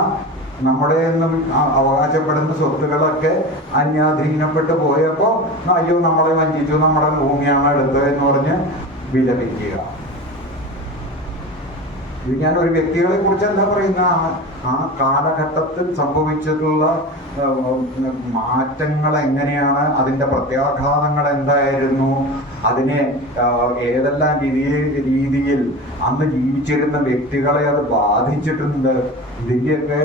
നമ്മുടെ എന്നും അവകാശപ്പെടുന്ന സ്വത്തുകളൊക്കെ അന്യാധീനപ്പെട്ടു പോയപ്പോ അയ്യോ നമ്മളെ വഞ്ചിച്ചു, നമ്മുടെ ഭൂമിയാണ് എടുത്തത് എന്ന് പറഞ്ഞ് വിലപിക്കുക. ഇത് ഞാൻ ഒരു വ്യക്തികളെ കുറിച്ചല്ല പറയുന്ന, ആ കാലഘട്ടത്തിൽ സംഭവിച്ചിട്ടുള്ള മാറ്റങ്ങൾ എങ്ങനെയാണ്, അതിന്റെ പ്രത്യാഘാതങ്ങൾ എന്തായിരുന്നു, അതിനെ ഏതെല്ലാം രീതിയിൽ അന്ന് ജീവിച്ചിരുന്ന വ്യക്തികളെ അത് ബാധിച്ചിട്ടുണ്ട്, ഇതിന്റെയൊക്കെ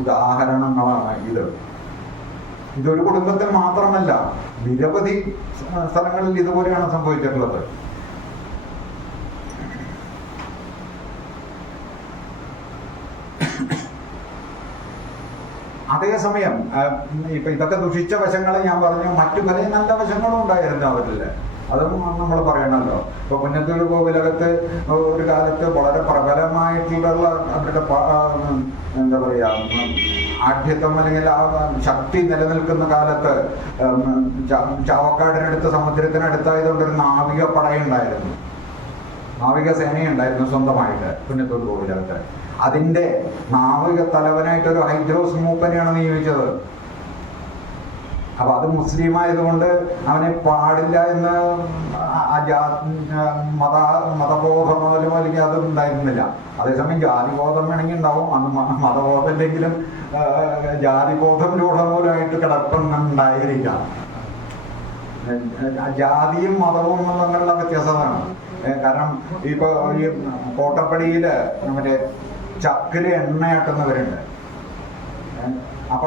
ഉദാഹരണങ്ങളാണ് ഇത്. ഇതൊരു കുടുംബത്തിൽ മാത്രമല്ല, നിരവധി സ്ഥലങ്ങളിൽ ഇതുപോലെയാണ് സംഭവിച്ചിട്ടുള്ളത്. അതേസമയം ഇപ്പൊ ഇതൊക്കെ ദുഷിച്ച വശങ്ങൾ ഞാൻ പറഞ്ഞു, മറ്റു പല നല്ല വശങ്ങളും ഉണ്ടായിരുന്നു അവരില്, അതും നമ്മൾ പറയണല്ലോ. ഇപ്പൊ പുന്നത്തൂർ കോവിലകത്ത് ഒരു കാലത്ത് വളരെ പ്രബലമായിട്ടുള്ള അവരുടെ എന്താ പറയാ ആഢ്യത്വം അല്ലെങ്കിൽ ആ ശക്തി നിലനിൽക്കുന്ന കാലത്ത് ചാവക്കാടിനടുത്ത് സമുദ്രത്തിനടുത്തായതുകൊണ്ട് ഒരു നാവിക പടയുണ്ടായിരുന്നു, നാവിക സേനയുണ്ടായിരുന്നു സ്വന്തമായിട്ട് പുന്നത്തൂർ കോവിലകത്ത്. അതിന്റെ നാവിക തലവനായിട്ടൊരു ഹൈദ്രോസ് മൂപ്പനെയാണ് നിയോഗിച്ചത്. അപ്പൊ അത് മുസ്ലിം ആയതുകൊണ്ട് അവനെ പാടില്ല എന്ന് മതബോധമോ അല്ലെങ്കിൽ അതും ഉണ്ടായിരുന്നില്ല. അതേസമയം ജാതിബോധം വേണമെങ്കിൽ ഉണ്ടാവും. അന്ന് മതബോധം ഇല്ലെങ്കിലും ജാതിബോധം രൂഢമൂലമായിട്ട് കിടപ്പുണ്ടായിരിക്കാം. ജാതിയും മതവും തമ്മിലുള്ള വ്യത്യാസമാണ്. കാരണം ഇപ്പൊ ഈ കോട്ടപ്പടിയില് മറ്റേ ചക്കില് എണ്ണയാട്ടുന്നവരുണ്ട്. അപ്പൊ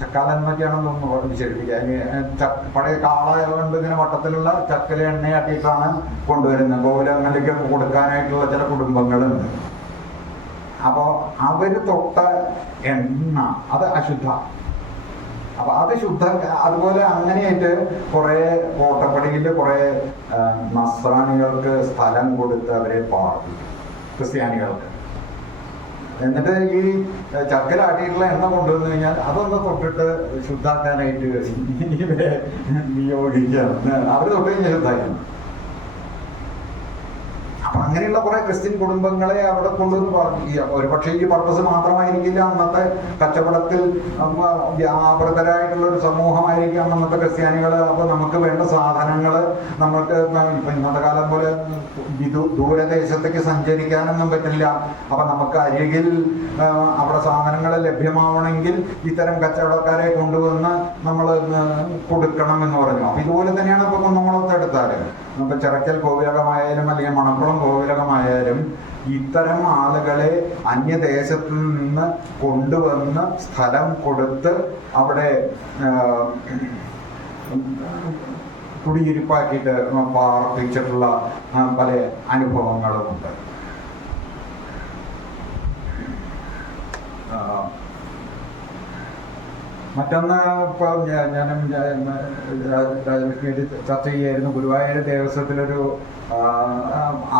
ചക്കാല എന്നൊക്കെയാണെന്ന് തോന്നുന്നു ശരിപ്പിക്കുക. പഴയ കാള കൊണ്ട് ഇങ്ങനെ വട്ടത്തിലുള്ള ചക്കില് എണ്ണയാട്ടിയിട്ടാണ് കൊണ്ടുവരുന്നത്. ഗോകുലങ്ങളിലേക്ക് കൊടുക്കാനായിട്ടുള്ള ചില കുടുംബങ്ങളുണ്ട്. അപ്പൊ അവര് തൊട്ട എണ്ണ അത് അശുദ്ധ. അപ്പൊ അത് ശുദ്ധ. അതുപോലെ അങ്ങനെയായിട്ട് കുറെ കോട്ടപ്പടിയില് കുറെ നസ്രാണികൾക്ക് സ്ഥലം കൊടുത്ത് അവരെ പാർട്ടി, ക്രിസ്ത്യാനികൾക്ക്. എന്നിട്ട് ഈ ചക്കലാട്ടിയിട്ടുള്ള എണ്ണ കൊണ്ടുവന്നു കഴിഞ്ഞാൽ അതൊന്ന് തൊട്ടിട്ട് ശുദ്ധാക്കാനായിട്ട് ഇവരെ നിയോഗിക്കുകയാണ്. അവര് തൊട്ട് കഴിഞ്ഞാൽ ശുദ്ധാക്കണം. അപ്പൊ അങ്ങനെയുള്ള കുറെ ക്രിസ്ത്യൻ കുടുംബങ്ങളെ അവിടെ കൊണ്ടുവന്ന് പറഞ്ഞു. ഒരുപക്ഷെ ഈ പർപ്പസ് മാത്രമായിരിക്കില്ല, അന്നത്തെ കച്ചവടത്തിൽ വ്യാപൃതരായിട്ടുള്ള ഒരു സമൂഹമായിരിക്കാം അന്നത്തെ ക്രിസ്ത്യാനികള്. അപ്പൊ നമുക്ക് വേണ്ട സാധനങ്ങള് നമുക്ക് ഇപ്പൊ ഇന്നത്തെ കാലം പോലെ ദൂരദേശത്തേക്ക് സഞ്ചരിക്കാനൊന്നും പറ്റില്ല. അപ്പൊ നമുക്ക് അരികിൽ അവിടെ സാധനങ്ങൾ ലഭ്യമാവണമെങ്കിൽ ഇത്തരം കച്ചവടക്കാരെ കൊണ്ടുവന്ന് നമ്മൾ കൊടുക്കണം എന്ന് പറഞ്ഞു. അപ്പൊ ഇതുപോലെ തന്നെയാണ് ഇപ്പൊ കുന്നംകുളത്ത് എടുത്താല്, ഇപ്പൊ ചിറക്കൽ കോവിലകമായാലും അല്ലെങ്കിൽ മണക്കുളം കോവിലകമായാലും ഇത്തരം ആളുകളെ അന്യദേശത്തു നിന്ന് കൊണ്ടുവന്ന് സ്ഥലം കൊടുത്ത് അവിടെ കുടിയിരിപ്പാക്കിയിട്ട് പാർപ്പിച്ചിട്ടുള്ള പല അനുഭവങ്ങളുമുണ്ട്. മറ്റൊന്ന് ഇപ്പൊ ഞാനും രാജലക്ഷ്മിയായിട്ട് ചർച്ച ചെയ്യായിരുന്നു. ഗുരുവായൂർ ദേവസ്വത്തിലൊരു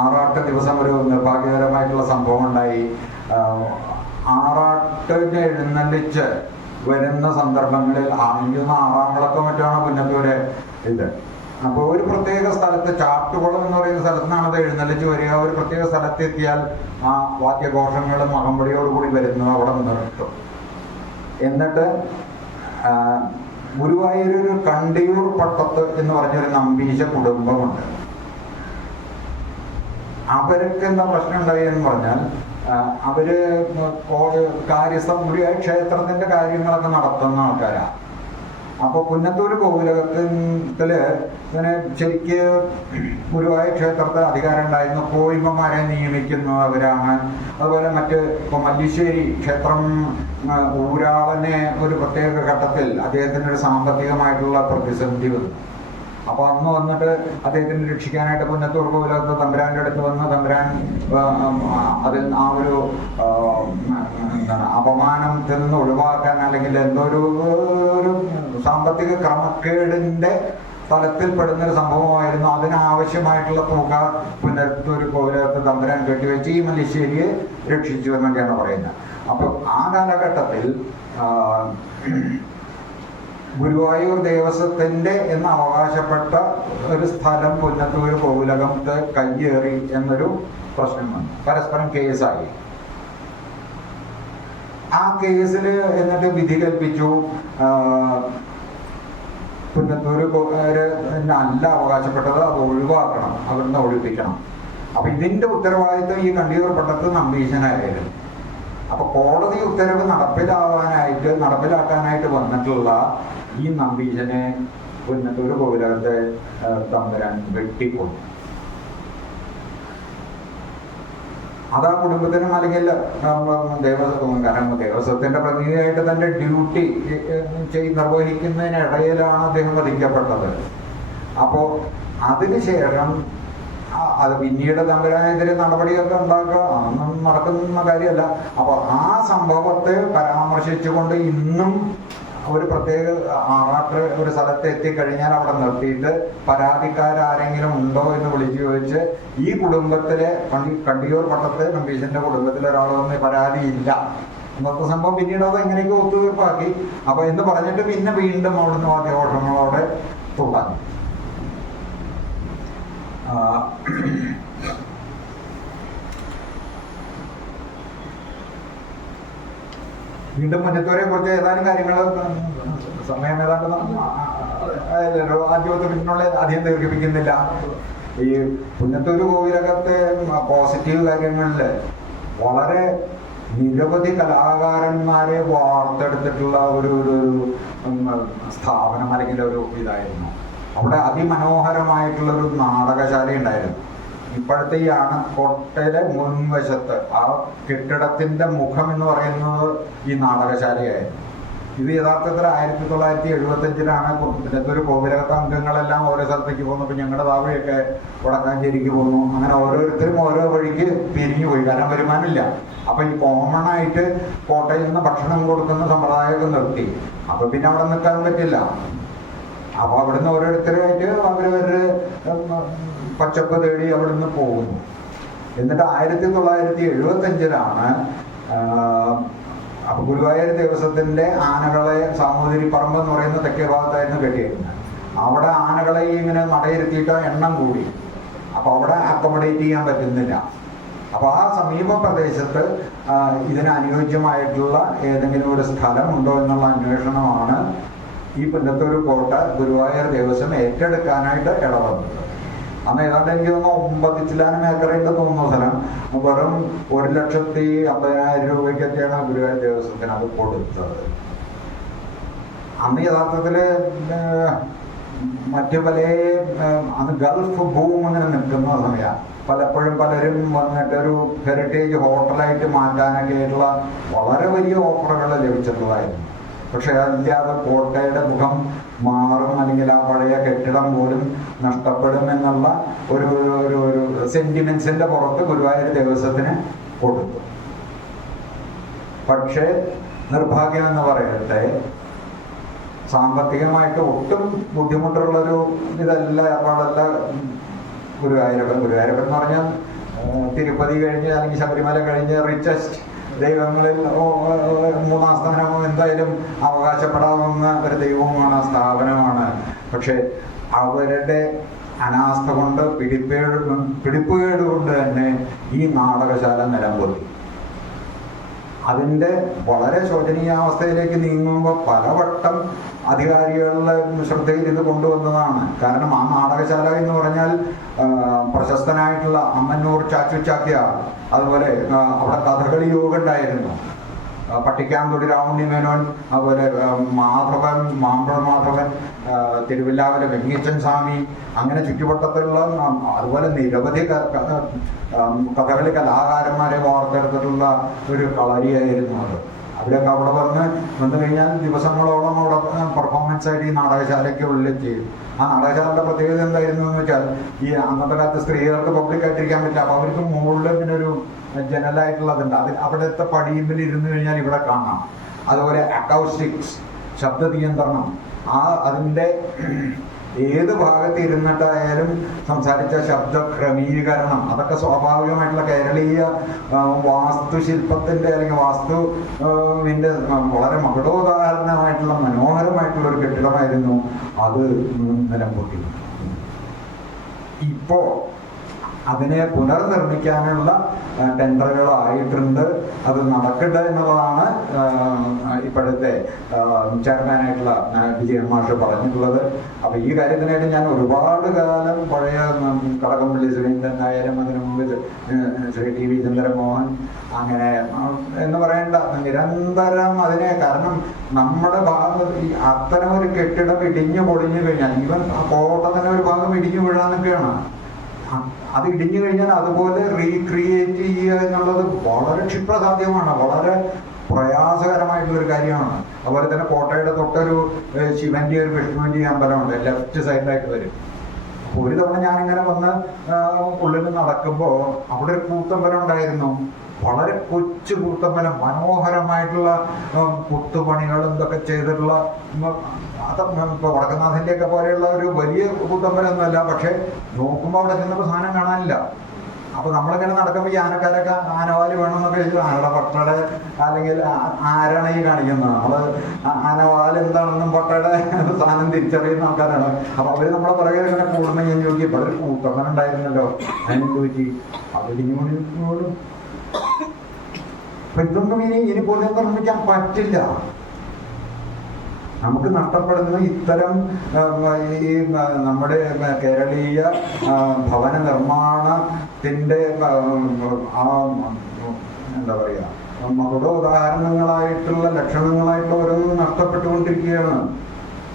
ആറാട്ട് ദിവസം ഒരു നിർഭാഗ്യകരമായിട്ടുള്ള സംഭവം ഉണ്ടായി. ആറാട്ടിനെ എഴുന്നള്ളിച്ച് വരുന്ന സന്ദർഭങ്ങളിൽ 6 വിളക്കോ മറ്റാണ് പുന്നത്തൂര് ഇത് അപ്പോൾ ഒരു പ്രത്യേക സ്ഥലത്ത്, ചാട്ടുകുളം എന്ന് പറയുന്ന സ്ഥലത്ത് നിന്നാണ് അത് എഴുന്നള്ളിച്ച് വരിക. ഒരു പ്രത്യേക സ്ഥലത്തെത്തിയാൽ ആ വാദ്യഘോഷങ്ങളും അകമ്പടിയോടുകൂടി വരുന്നു, അവിടെ നിർത്തും. എന്നിട്ട് ഗുരുവായൂരൊരു കണ്ടിയൂർ പട്ടത്ത് എന്ന് പറഞ്ഞൊരു നമ്പീശ കുടുംബമുണ്ട്. അവർക്ക് എന്താ പ്രശ്നം ഉണ്ടായി എന്ന് പറഞ്ഞാൽ, അവര് ഗുരുവായൂർ ക്ഷേത്രത്തിന്റെ കാര്യങ്ങളൊക്കെ നടത്തുന്ന ആൾക്കാരാണ്. അപ്പൊ പുന്നത്തൂർ കോവിലകത്തില് ഇങ്ങനെ ശരിക്ക് ഗുരുവായൂർ ക്ഷേത്രത്തിൽ അധികാരം ഉണ്ടായിരുന്നു, കോയിമ്മമാരെ നിയമിക്കുന്നവരാണ്. അതുപോലെ ഇപ്പൊ മല്ലിശ്ശേരി ക്ഷേത്രം ഊരാളനെ ഒരു പ്രത്യേക ഘട്ടത്തിൽ അദ്ദേഹത്തിന് ഒരു സാമ്പത്തികമായിട്ടുള്ള പ്രതിസന്ധി വന്നു. അപ്പൊ അന്ന് വന്നിട്ട് അദ്ദേഹത്തിനെ രക്ഷിക്കാനായിട്ട് പുന്നത്തൂർ കോവിലകത്ത് തമ്പുരാന്റെ അടുത്ത് വന്ന് തമ്പുരാൻ അതിൽ ആ ഒരു എന്താണ് അപമാനത്തിൽ നിന്ന് ഒഴിവാക്കാൻ, അല്ലെങ്കിൽ എന്തോ ഒരു സാമ്പത്തിക ക്രമക്കേടിന്റെ തലത്തിൽപ്പെടുന്ന ഒരു സംഭവമായിരുന്നു. അതിനാവശ്യമായിട്ടുള്ള തുക പുന്നത്തൂർ കോവിലകത്ത് തമ്പുരാൻ കെട്ടിവെച്ച് ഈ മല്ലിശ്ശേരിയെ രക്ഷിച്ചു എന്നൊക്കെയാണ് പറയുന്നത്. അപ്പൊ ആ കാലഘട്ടത്തിൽ ഗുരുവായൂർ ദേവസ്വത്തിന്റെ എന്ന് അവകാശപ്പെട്ട ഒരു സ്ഥലം പുന്നത്തൂർ കോവിലകത്ത് കയ്യേറി എന്നൊരു പ്രശ്നം വന്നു. പരസ്പരം കേസായി. ആ കേസിൽ എന്നിട്ട് വിധി കൽപ്പിച്ചു, പുന്നത്തൂർ അല്ല അവകാശപ്പെട്ടത്, അത് ഒഴിവാക്കണം, അവിടുന്ന് ഒഴിപ്പിക്കണം. അപ്പൊ ഇതിന്റെ ഉത്തരവാദിത്വം ഈ കണ്ടിയൂർ പട്ടത്ത് നമ്പീശനായിരുന്നു. അപ്പൊ കോടതി ഉത്തരവ് നടപ്പിലാക്കാനായിട്ട് വന്നിട്ടുള്ള ഈ നമ്പീശനെ പുന്നത്തൂർ കോവിലകത്തെ തമ്പുരാൻ വെട്ടിക്കൊന്നു. അതാ കുടുംബത്തിനും അല്ലെങ്കിൽ കാരണം ദേവസ്വത്തിന്റെ പ്രതിനിധിയായിട്ട് തന്റെ ഡ്യൂട്ടി നിർവഹിക്കുന്നതിനിടയിലാണ് അദ്ദേഹം വധിക്കപ്പെട്ടത്. അപ്പോ അതിനുശേഷം അത് പിന്നീട് തമ്പുരാനെതിരെ നടപടിയൊക്കെ ഉണ്ടാക്കുക, അതൊന്നും നടക്കുന്ന കാര്യമല്ല. അപ്പൊ ആ സംഭവത്തെ പരാമർശിച്ചുകൊണ്ട് ഇന്നും ഒരു പ്രത്യേക ആറാട്ട് ഒരു സ്ഥലത്ത് എത്തിക്കഴിഞ്ഞാൽ അവിടെ നിർത്തിയിട്ട് പരാതിക്കാരെങ്കിലും ഉണ്ടോ എന്ന് വിളിച്ചു ചോദിച്ച്, ഈ കുടുംബത്തിലെ കണ്ടിയൂർ പട്ടത്തെ നമ്പീശന്റെ കുടുംബത്തിലെ ഒരാളൊന്നും പരാതിയില്ല എന്നൊക്കെ സംഭവം പിന്നീട് അത് എങ്ങനെയൊക്കെ ഒത്തുതീർപ്പാക്കി. അപ്പൊ എന്ന് പറഞ്ഞിട്ട് പിന്നെ വീണ്ടും അവിടുന്ന് വാദ്യഘോഷങ്ങളോടെ തുടങ്ങി. വീണ്ടും മുന്നത്തോരെ കുറിച്ച് ഏതാനും കാര്യങ്ങൾ സമയം ഏതാണ്ട് ആദ്യത്തിനുള്ള അധികം ദീർഘിപ്പിക്കുന്നില്ല. ഈ പുന്നത്തൂർ കോവിലകത്തെ പോസിറ്റീവ് കാര്യങ്ങളിൽ വളരെ നിരവധി കലാകാരന്മാരെ വാർത്തെടുത്തിട്ടുള്ള ഒരു സ്ഥാപനം അല്ലെങ്കിൽ ഒരു ഇതായിരുന്നു. അവിടെ അതിമനോഹരമായിട്ടുള്ളൊരു നാടകശാല ഉണ്ടായിരുന്നു. ഇപ്പോഴത്തെ ഈ ആനക്കോട്ടയിലെ മുൻവശത്ത് ആ കെട്ടിടത്തിന്റെ മുഖം എന്ന് പറയുന്നത് ഈ നാടകശാലയായിരുന്നു. ഇത് യഥാർത്ഥത്തിൽ 1975 പുന്നത്തൂർ കോവിലകത്തെ അംഗങ്ങളെല്ലാം ഓരോ സ്ഥലത്തേക്ക് പോകുന്നു. അപ്പൊ ഞങ്ങളുടെ താവഴിയൊക്കെ വടക്കാഞ്ചേരിക്ക് പോകുന്നു. അങ്ങനെ ഓരോരുത്തരും ഓരോ വഴിക്ക് പിരിഞ്ഞു പോയി, കാരണം വരുമാനമില്ല. അപ്പൊ ഈ കോമൺ ആയിട്ട് കോട്ടയിൽ നിന്ന് ഭക്ഷണം കൊടുക്കുന്ന സമ്പ്രദായമൊക്കെ നിർത്തി. അപ്പൊ പിന്നെ അവിടെ നിൽക്കാൻ പറ്റില്ല. അപ്പൊ അവിടുന്ന് ഓരോരുത്തരുമായിട്ട് അവരവരുടെ പച്ചപ്പ് തേടി അവിടുന്ന് പോകുന്നു. എന്നിട്ട് 1975 അപ്പൊ ഗുരുവായൂർ ദേവസ്വത്തിന്റെ ആനകളെ സാമൂതിരി പറമ്പ് എന്ന് പറയുന്ന തെക്കേ ഭാഗത്തായിരുന്നു കെട്ടിയിരുന്നത്. അവിടെ ആനകളെ ഇങ്ങനെ നടയിരുത്തിയിട്ട് എണ്ണം കൂടി. അപ്പൊ അവിടെ അക്കോമഡേറ്റ് ചെയ്യാൻ പറ്റുന്നില്ല. അപ്പൊ ആ സമീപ പ്രദേശത്ത് ഇതിന് അനുയോജ്യമായിട്ടുള്ള ഏതെങ്കിലും ഒരു സ്ഥലമുണ്ടോ എന്നുള്ള അന്വേഷണമാണ് ഈ പുന്നത്തൂർ കോട്ട ഗുരുവായൂർ ദേവസ്വം ഏറ്റെടുക്കാനായിട്ട് ഇടവന്നത്. അന്ന് ഏതാണ്ട് എനിക്ക് തോന്നുന്നു 9 ചില്ലാനം ഏക്കറിന്റെ തോന്നുന്ന സ്ഥലം വെറും 1,50,000 രൂപയ്ക്കൊക്കെയാണ് ഗുരുവായൂർ ദേവസ്വത്തിന് അത് കൊടുത്തത്. അന്ന് യഥാർത്ഥത്തില് മറ്റു പല അന്ന് ഗൾഫ് ബൂം അങ്ങനെ നിൽക്കുന്ന സമയമാണ്. പലപ്പോഴും പലരും വന്നിട്ട് ഒരു ഹെറിറ്റേജ് ഹോട്ടലായിട്ട് മാറ്റാനൊക്കെ ആയിട്ടുള്ള വളരെ വലിയ ഓഫറുകൾ ലഭിച്ചിട്ടുള്ളതായിരുന്നു. പക്ഷെ അതില്ലാതെ കോട്ടയുടെ മുഖം മാറും, അല്ലെങ്കിൽ ആ പഴയ കെട്ടിടം പോലും നഷ്ടപ്പെടും എന്നുള്ള ഒരു സെന്റിമെന്റ്സിന്റെ പുറത്ത് ഗുരുവായൂർ ദേവസ്വത്തിന് കൊടുത്തു. പക്ഷേ നിർഭാഗ്യം എന്ന് പറയട്ടെ, സാമ്പത്തികമായിട്ട് ഒട്ടും ബുദ്ധിമുട്ടുള്ളൊരു ഇതല്ല, ഏർപ്പാടല്ല ഗുരുവായൂരപ്പൻ. ഗുരുവായൂരപ്പൻ എന്ന് പറഞ്ഞാൽ തിരുപ്പതി കഴിഞ്ഞ് അല്ലെങ്കിൽ ശബരിമല കഴിഞ്ഞ് റിച്ചസ്റ്റ് ദൈവങ്ങളിൽ 3-ാം സ്ഥാനം എന്തായാലും അവകാശപ്പെടാവുന്ന ഒരു ദൈവമാണ്, സ്ഥാപനമാണ്. പക്ഷെ അവരുടെ അനാസ്ഥ കൊണ്ട് പിടിപ്പുകേട് കൊണ്ട് തന്നെ ഈ നാടകശാല നിലംപൊത്തി. അതിൻ്റെ വളരെ ശോചനീയാവസ്ഥയിലേക്ക് നീങ്ങുമ്പോൾ പലവട്ടം അധികാരികളുടെ ശ്രദ്ധയിൽ ഇത് കൊണ്ടുവന്നതാണ്. കാരണം ആ നാടകശാല എന്ന് പറഞ്ഞാൽ പ്രശസ്തനായിട്ടുള്ള അമ്മന്നൂർ ചാച്ചു ചാക്യാർ, അതുപോലെ അവിടെ കഥകളി യോഗ ഉണ്ടായിരുന്നു. പട്ടിക്കാംതൊടി രാവുണ്ണി മേനോൻ, അതുപോലെ മാധവൻ, മാമ്പഴ മാധവൻ, തിരുവില്ലാവിലെ വെങ്കിച്ചൻ സ്വാമി, അങ്ങനെ ചുറ്റുവട്ടത്തുള്ള അതുപോലെ നിരവധി കഥകളി കലാകാരന്മാരെ വാർത്തെടുത്തിട്ടുള്ള ഒരു കളരിയായിരുന്നു അത്. അവരൊക്കെ അവിടെ വന്നു കഴിഞ്ഞാൽ ദിവസങ്ങളോളം അവിടെ പെർഫോമൻസ് ആയിട്ട് ഈ നാടകശാലയ്ക്ക് ഉള്ളിൽ ചെയ്യും. ആ നാടകശാലയുടെ പ്രത്യേകത എന്തായിരുന്നു എന്ന് വെച്ചാൽ, ഈ അന്നത്തെ കാലത്ത് സ്ത്രീകൾക്ക് പബ്ലിക്കായിട്ടിരിക്കാൻ പറ്റില്ല. അപ്പോൾ അവർക്ക് മുകളിൽ ഇങ്ങനൊരു ജനലായിട്ടുള്ളതുണ്ട്. അവിടുത്തെ പടിയുമ്പിൽ ഇരുന്ന് കഴിഞ്ഞാൽ ഇവിടെ കാണാം. അതുപോലെ അക്കൗസ്റ്റിക്സ്, ശബ്ദ നിയന്ത്രണം, അതിൻ്റെ ഏത് ഭാഗത്ത് ഇരുന്നിട്ടായാലും സംസാരിച്ച ശബ്ദ ക്രമീകരണം, അതൊക്കെ സ്വാഭാവികമായിട്ടുള്ള കേരളീയ വാസ്തുശില്പത്തിൻ്റെ അല്ലെങ്കിൽ വാസ്തുവിൻ്റെ വളരെ മകുടോദാഹരണമായിട്ടുള്ള മനോഹരമായിട്ടുള്ള ഒരു കെട്ടിടമായിരുന്നു അത് നിലംപൊട്ടി. ഇപ്പോൾ അതിനെ പുനർനിർമ്മിക്കാനുള്ള ടെൻഡറുകളായിട്ടുണ്ട്. അത് നടക്കട്ടെ എന്നുള്ളതാണ് ഇപ്പോഴത്തെ ചെയർമാനായിട്ടുള്ള വിജയൻ മാഷ് പറഞ്ഞിട്ടുള്ളത്. അപ്പോൾ ഈ കാര്യത്തിനായിട്ട് ഞാൻ ഒരുപാട് കാലം പഴയ കടകംപള്ളി സുരേന്ദ്രൻ നായരും അതിനു മുമ്പ് ശ്രീ ടി വി ചന്ദ്രമോഹൻ, അങ്ങനെ എന്ന് പറയേണ്ട നിരന്തരം അതിനെ, കാരണം നമ്മുടെ അത്തരം ഒരു കെട്ടിടം ഇടിഞ്ഞു പൊളിഞ്ഞു കഴിഞ്ഞാൽ, ഈവൻ കോട്ട തന്നെ ഒരു ഭാഗം ഇടിഞ്ഞു വീഴാന്നൊക്കെയാണ്. അത് ഇടിഞ്ഞു കഴിഞ്ഞാൽ അതുപോലെ റീക്രിയേറ്റ് ചെയ്യുക എന്നുള്ളത് വളരെ ക്ഷിപ്രസാധ്യമാണ്, വളരെ പ്രയാസകരമായിട്ടുള്ളൊരു കാര്യമാണ്. അതുപോലെ തന്നെ കോട്ടയുടെ തൊട്ടൊരു ശിവന്റെ ഒരു വിഷ്ണുവിന്റെ അമ്പലമുണ്ട്, ലെഫ്റ്റ് സൈഡിലായിട്ട് വരും. അപ്പോൾ ഒരു തവണ ഞാനിങ്ങനെ വന്ന് ഉള്ളിൽ നടക്കുമ്പോൾ അവിടെ ഒരു കൂത്തമ്പലം ഉണ്ടായിരുന്നു. വളരെ കൊച്ചു കൂത്തമ്പലം, മനോഹരമായിട്ടുള്ള കുത്തുപണികളും ഇതൊക്കെ ചെയ്തിട്ടുള്ള, അത് ഇപ്പോൾ വടക്കനാഥൻ്റെ ഒക്കെ പോലെയുള്ള ഒരു വലിയ കൂത്തമ്പലമൊന്നുമല്ല. പക്ഷെ നോക്കുമ്പോൾ അവിടെ ചെന്നപ്പോൾ സാധനം കാണാനില്ല. അപ്പോൾ നമ്മളിങ്ങനെ നടക്കുമ്പോൾ ഈ ആനക്കാരൊക്കെ ആനവാലി വേണമെന്നൊക്കെ ചോദിച്ചു, ആനയുടെ പട്ടയുടെ അല്ലെങ്കിൽ ആരാണ് ഈ കാണിക്കുന്നത്, നമ്മൾ ആനവാൽ എന്താണെന്നും പട്ടയുടെ സാധനം തിരിച്ചറിയുന്ന ആൾക്കാരാണ്. അപ്പോൾ അവർ നമ്മളെ പുറകെ ഇങ്ങനെ കൂടുന്ന ഞാൻ ചോദിക്കും, ഇപ്പോൾ ഒരു കൂത്തമ്പലം ഉണ്ടായിരുന്നല്ലോ, അതിനെ ചോദിച്ചു അതിനും. അപ്പൊ ഇതൊന്നും ഇനി പുനർനിർമ്മിക്കാൻ പറ്റില്ല. നമുക്ക് നഷ്ടപ്പെടുന്ന ഇത്തരം ഈ നമ്മുടെ കേരളീയ ഭവന നിർമ്മാണത്തിൻ്റെ എന്താ പറയുക, മകുട ഉദാഹരണങ്ങളായിട്ടുള്ള ലക്ഷണങ്ങളായിട്ടുള്ള ഓരോന്നും നഷ്ടപ്പെട്ടുകൊണ്ടിരിക്കുകയാണ്.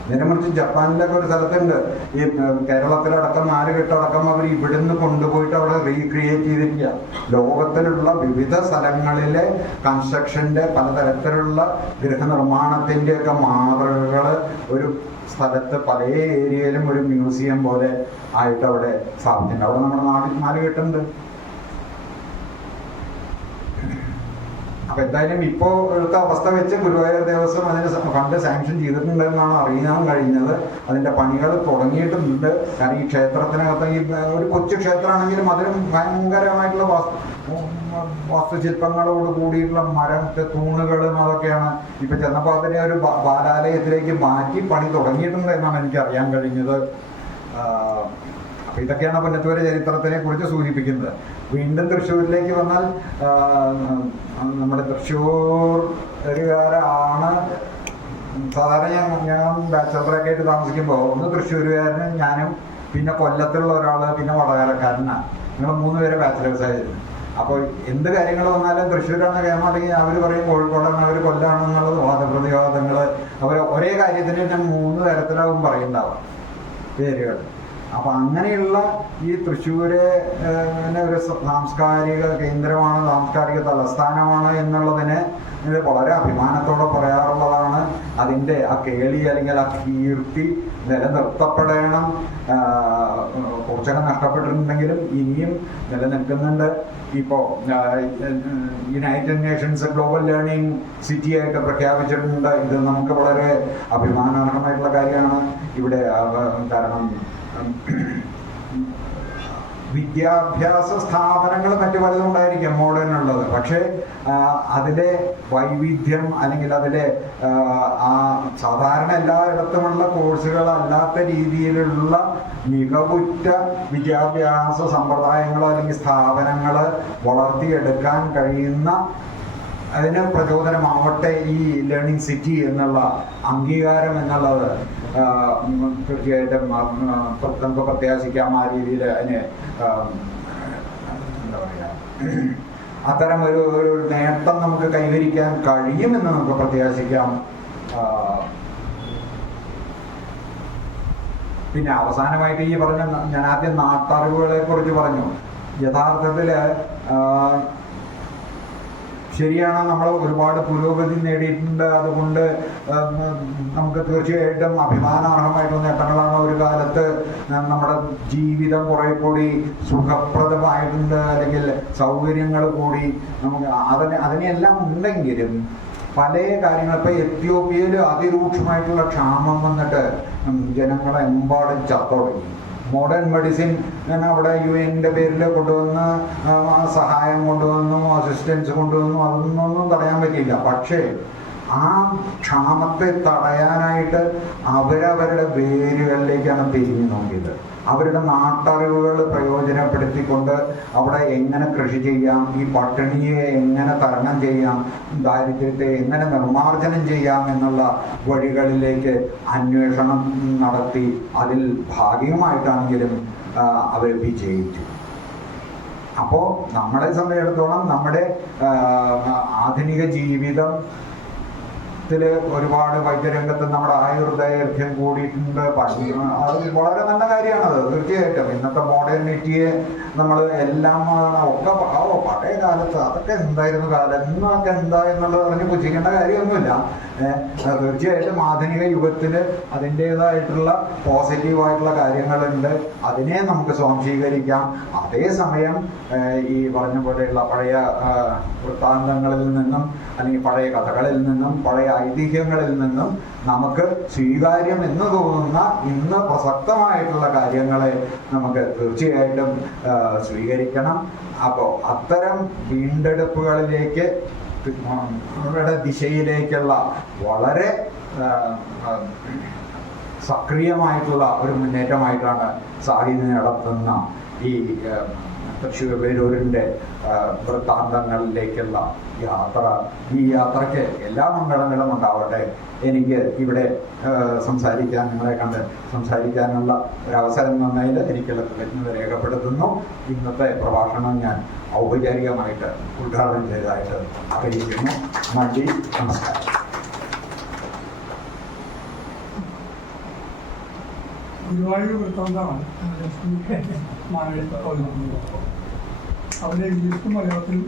ഇതിനെക്കുറിച്ച് ജപ്പാനിലൊക്കെ ഒരു സ്ഥലത്തുണ്ട്, ഈ കേരളത്തിലടക്കം 4 കെട്ടടക്കം അവർ ഇവിടുന്ന് കൊണ്ടുപോയിട്ട് അവിടെ റീക്രിയേറ്റ് ചെയ്തിരിക്കുക. ലോകത്തിലുള്ള വിവിധ സ്ഥലങ്ങളിലെ കൺസ്ട്രക്ഷൻ്റെ പലതരത്തിലുള്ള ഗൃഹനിർമ്മാണത്തിൻ്റെയൊക്കെ മാതൃകകൾ ഒരു സ്ഥലത്ത് പല ഏരിയയിലും ഒരു മ്യൂസിയം പോലെ ആയിട്ട് അവിടെ സ്ഥാപിച്ചിട്ടുണ്ട്. അവിടെ നമ്മുടെ 4 കെട്ടുണ്ട്. അപ്പൊ എന്തായാലും ഇപ്പോഴത്തെ അവസ്ഥ വെച്ച് ഗുരുവായൂർ ദേവസ്വം അതിന് ഫണ്ട് സാങ്ഷൻ ചെയ്തിട്ടുണ്ടെന്നാണ് അറിയാൻ കഴിഞ്ഞത്. അതിന്റെ പണികൾ തുടങ്ങിയിട്ടുണ്ട്. കാരണം ഈ ക്ഷേത്രത്തിനകത്ത് ഈ ഒരു കൊച്ചു ക്ഷേത്രമാണെങ്കിലും അതിനും ഭയങ്കരമായിട്ടുള്ള വാസ്തുശില്പങ്ങളോട് കൂടിയിട്ടുള്ള മരത്തെ തൂണുകളും അതൊക്കെയാണ്. ഇപ്പൊ ചെന്നപ്പോൾ അതിനെ ഒരു ബാലാലയത്തിലേക്ക് മാറ്റി പണി തുടങ്ങിയിട്ടുണ്ട് എന്നാണ് എനിക്ക് അറിയാൻ കഴിഞ്ഞത്. അപ്പൊ ഇതൊക്കെയാണ് പുന്നത്തൂര് ചരിത്രത്തിനെ കുറിച്ച് സൂചിപ്പിക്കുന്നത്. വീണ്ടും തൃശ്ശൂരിലേക്ക് വന്നാൽ, നമ്മുടെ തൃശ്ശൂരുകാരാണ് സാധാരണ ഞാൻ ബാച്ചലറൊക്കെ ആയിട്ട് താമസിക്കുമ്പോൾ ഒന്ന് തൃശ്ശൂരുകാരനും ഞാനും പിന്നെ കൊല്ലത്തുള്ള ഒരാൾ പിന്നെ വടകരക്കാരനാണ്. ഞങ്ങൾ 3 പേരെ ബാച്ചലേഴ്സായിരുന്നു. അപ്പോൾ എന്ത് കാര്യങ്ങൾ വന്നാലും തൃശ്ശൂരാണ് കേരളമാണെങ്കിൽ അവർ പറയും കോഴിക്കോടാണ്, അവർ കൊല്ലാണെന്നുള്ളത് വാദപ്രതിവാദങ്ങൾ. അവർ ഒരേ കാര്യത്തിന് ഞാൻ 3 തരത്തിലാവും പറയുന്നുണ്ടാവും പേരുകൾ. അപ്പം അങ്ങനെയുള്ള ഈ തൃശ്ശൂര് ഒരു സാംസ്കാരിക കേന്ദ്രമാണ്, സാംസ്കാരിക തലസ്ഥാനമാണ് എന്നുള്ളതിന് ഇത് വളരെ അഭിമാനത്തോടെ പറയാറുള്ളതാണ്. അതിൻ്റെ ആ കേളി അല്ലെങ്കിൽ ആ കീർത്തി നിലനിർത്തപ്പെടണം. കുറച്ചൊക്കെ നഷ്ടപ്പെട്ടിട്ടുണ്ടെങ്കിലും ഇനിയും നിലനിൽക്കുന്നുണ്ട്. ഇപ്പോൾ United Nations global learning city ആയിട്ട് പ്രഖ്യാപിച്ചിട്ടുണ്ട്. ഇത് നമുക്ക് വളരെ അഭിമാനാർഹമായിട്ടുള്ള കാര്യമാണ്. ഇവിടെ കാരണം വിദ്യാഭ്യാസ സ്ഥാപനങ്ങൾ മറ്റു പലതും ഉണ്ടായിരിക്കാം മോഡേൺ ഉള്ളത്. പക്ഷേ അതിലെ വൈവിധ്യം അല്ലെങ്കിൽ അതിലെ ആ സാധാരണ എല്ലായിടത്തുമുള്ള കോഴ്സുകളല്ലാത്ത രീതിയിലുള്ള മികവുറ്റ വിദ്യാഭ്യാസ സമ്പ്രദായങ്ങളോ അല്ലെങ്കിൽ സ്ഥാപനങ്ങൾ വളർത്തിയെടുക്കാൻ കഴിയുന്ന അതിന് പ്രചോദനമാവട്ടെ ഈ ലേണിംഗ് സിറ്റി എന്നുള്ള അംഗീകാരം എന്നുള്ളത് തീർച്ചയായിട്ടും നമുക്ക് പ്രത്യാശിക്കാം. ആ രീതിയിൽ അതിന് എന്താ പറയുക, അത്തരം ഒരു നേട്ടം നമുക്ക് കൈവരിക്കാൻ കഴിയുമെന്ന് നമുക്ക് പ്രത്യാശിക്കാം. പിന്നെ അവസാനമായിട്ട് ഈ പറഞ്ഞ, ഞാൻ ആദ്യം നാട്ടറിവുകളെ കുറിച്ച് പറഞ്ഞു. യഥാർത്ഥത്തിൽ ശരിയാണ്, നമ്മൾ ഒരുപാട് പുരോഗതി നേടിയിട്ടുണ്ട്. അതുകൊണ്ട് നമുക്ക് തീർച്ചയായിട്ടും അഭിമാനാർഹമായിട്ടുള്ള നേട്ടങ്ങളാണ്. ഒരു കാലത്ത് നമ്മുടെ ജീവിതം കുറെ കൂടി സുഖപ്രദമായിട്ടുണ്ട്, അല്ലെങ്കിൽ സൗകര്യങ്ങൾ കൂടി നമുക്ക് അതിനെല്ലാം ഉണ്ടെങ്കിലും പല കാര്യങ്ങൾ, ഇപ്പൊ എത്യോപ്യയിൽ അതിരൂക്ഷമായിട്ടുള്ള ക്ഷാമം വന്നിട്ട് ജനങ്ങളെമ്പാടും ചത്തൊടങ്ങി. മോഡേൺ മെഡിസിൻ അവിടെ UN-ന്റെ പേരിൽ കൊണ്ടുവന്ന് സഹായം കൊണ്ടുവന്നു, അസിസ്റ്റൻസ് കൊണ്ടുവന്നു, അതൊന്നും തടയാൻ പറ്റിയില്ല. പക്ഷേ ആ ക്ഷാമത്തെ തടയാനായിട്ട് അവരവരുടെ വേരുകളിലേക്കാണ് തിരിഞ്ഞു നോക്കിയത്. അവരുടെ നാട്ടറിവുകൾ പ്രയോജനപ്പെടുത്തിക്കൊണ്ട് അവിടെ എങ്ങനെ കൃഷി ചെയ്യാം, ഈ പട്ടിണിയെ എങ്ങനെ തരണം ചെയ്യാം, ദാരിദ്ര്യത്തെ എങ്ങനെ നിർമ്മാർജ്ജനം ചെയ്യാം എന്നുള്ള വഴികളിലേക്ക് അന്വേഷണം നടത്തി അതിൽ ഭാഗികമായിട്ടാണെങ്കിലും അവർ വിജയിച്ചു. അപ്പോൾ നമ്മളെ സംബന്ധിച്ചിടത്തോളം നമ്മുടെ ആധുനിക ജീവിതം ഒരുപാട് വൈദ്യരംഗത്ത് നമ്മുടെ ആയുർദൈർഘ്യം കൂടിയിട്ടുണ്ട്. അത് വളരെ നല്ല കാര്യമാണത് തീർച്ചയായിട്ടും. ഇന്നത്തെ മോഡേണിറ്റിയെ നമ്മൾ എല്ലാം ഒക്കെ പഴയ കാലത്ത് അതൊക്കെ എന്തായിരുന്നു കാലം, ഇന്നൊക്കെ എന്താ എന്നുള്ളത് പറഞ്ഞ് പുച്ഛിക്കേണ്ട കാര്യമൊന്നുമില്ല. തീർച്ചയായിട്ടും ആധുനിക യുഗത്തിൽ അതിൻ്റെതായിട്ടുള്ള പോസിറ്റീവായിട്ടുള്ള കാര്യങ്ങളുണ്ട്, അതിനെ നമുക്ക് സ്വാംശീകരിക്കാം. അതേസമയം ഈ പറഞ്ഞ പോലെയുള്ള പഴയ വൃത്താന്തങ്ങളിൽ നിന്നും അല്ലെങ്കിൽ പഴയ കഥകളിൽ നിന്നും പഴയ ഐതിഹ്യങ്ങളിൽ നിന്നും നമുക്ക് സ്വീകാര്യം എന്ന് തോന്നുന്ന ഇന്ന് പ്രസക്തമായിട്ടുള്ള കാര്യങ്ങളെ നമുക്ക് തീർച്ചയായിട്ടും സ്വീകരിക്കണം. അപ്പോൾ അത്തരം വീണ്ടെടുപ്പുകളിലേക്ക് ദിശയിലേക്കുള്ള വളരെ സക്രിയമായിട്ടുള്ള ഒരു മുന്നേറ്റമായിട്ടാണ് സാഹിത്യം നടത്തുന്ന ഈ തൃശ്ശൂർ പേരൂരിൻ്റെ വൃത്താന്തങ്ങളിലേക്കുള്ള യാത്ര. ഈ യാത്രയ്ക്ക് എല്ലാ മംഗളങ്ങളും ഉണ്ടാവട്ടെ. എനിക്ക് ഇവിടെ സംസാരിക്കാൻ, നിങ്ങളെ കണ്ട് സംസാരിക്കാനുള്ള ഒരവസരം തന്നതിൽ എനിക്കുള്ള കൃതജ്ഞത രേഖപ്പെടുത്തുന്നു. ഇന്നത്തെ പ്രഭാഷണം ഞാൻ ഔപചാരികമായിട്ട് ഉദ്ഘാടനം ചെയ്തതായിട്ട് അറിയിക്കുന്നു. നന്ദി, നമസ്കാരം. ഗുരുവായൂർ വൃത്താന്തമാണ് അവിടെ ഇംഗ്ലീഷും മലയാളത്തിലും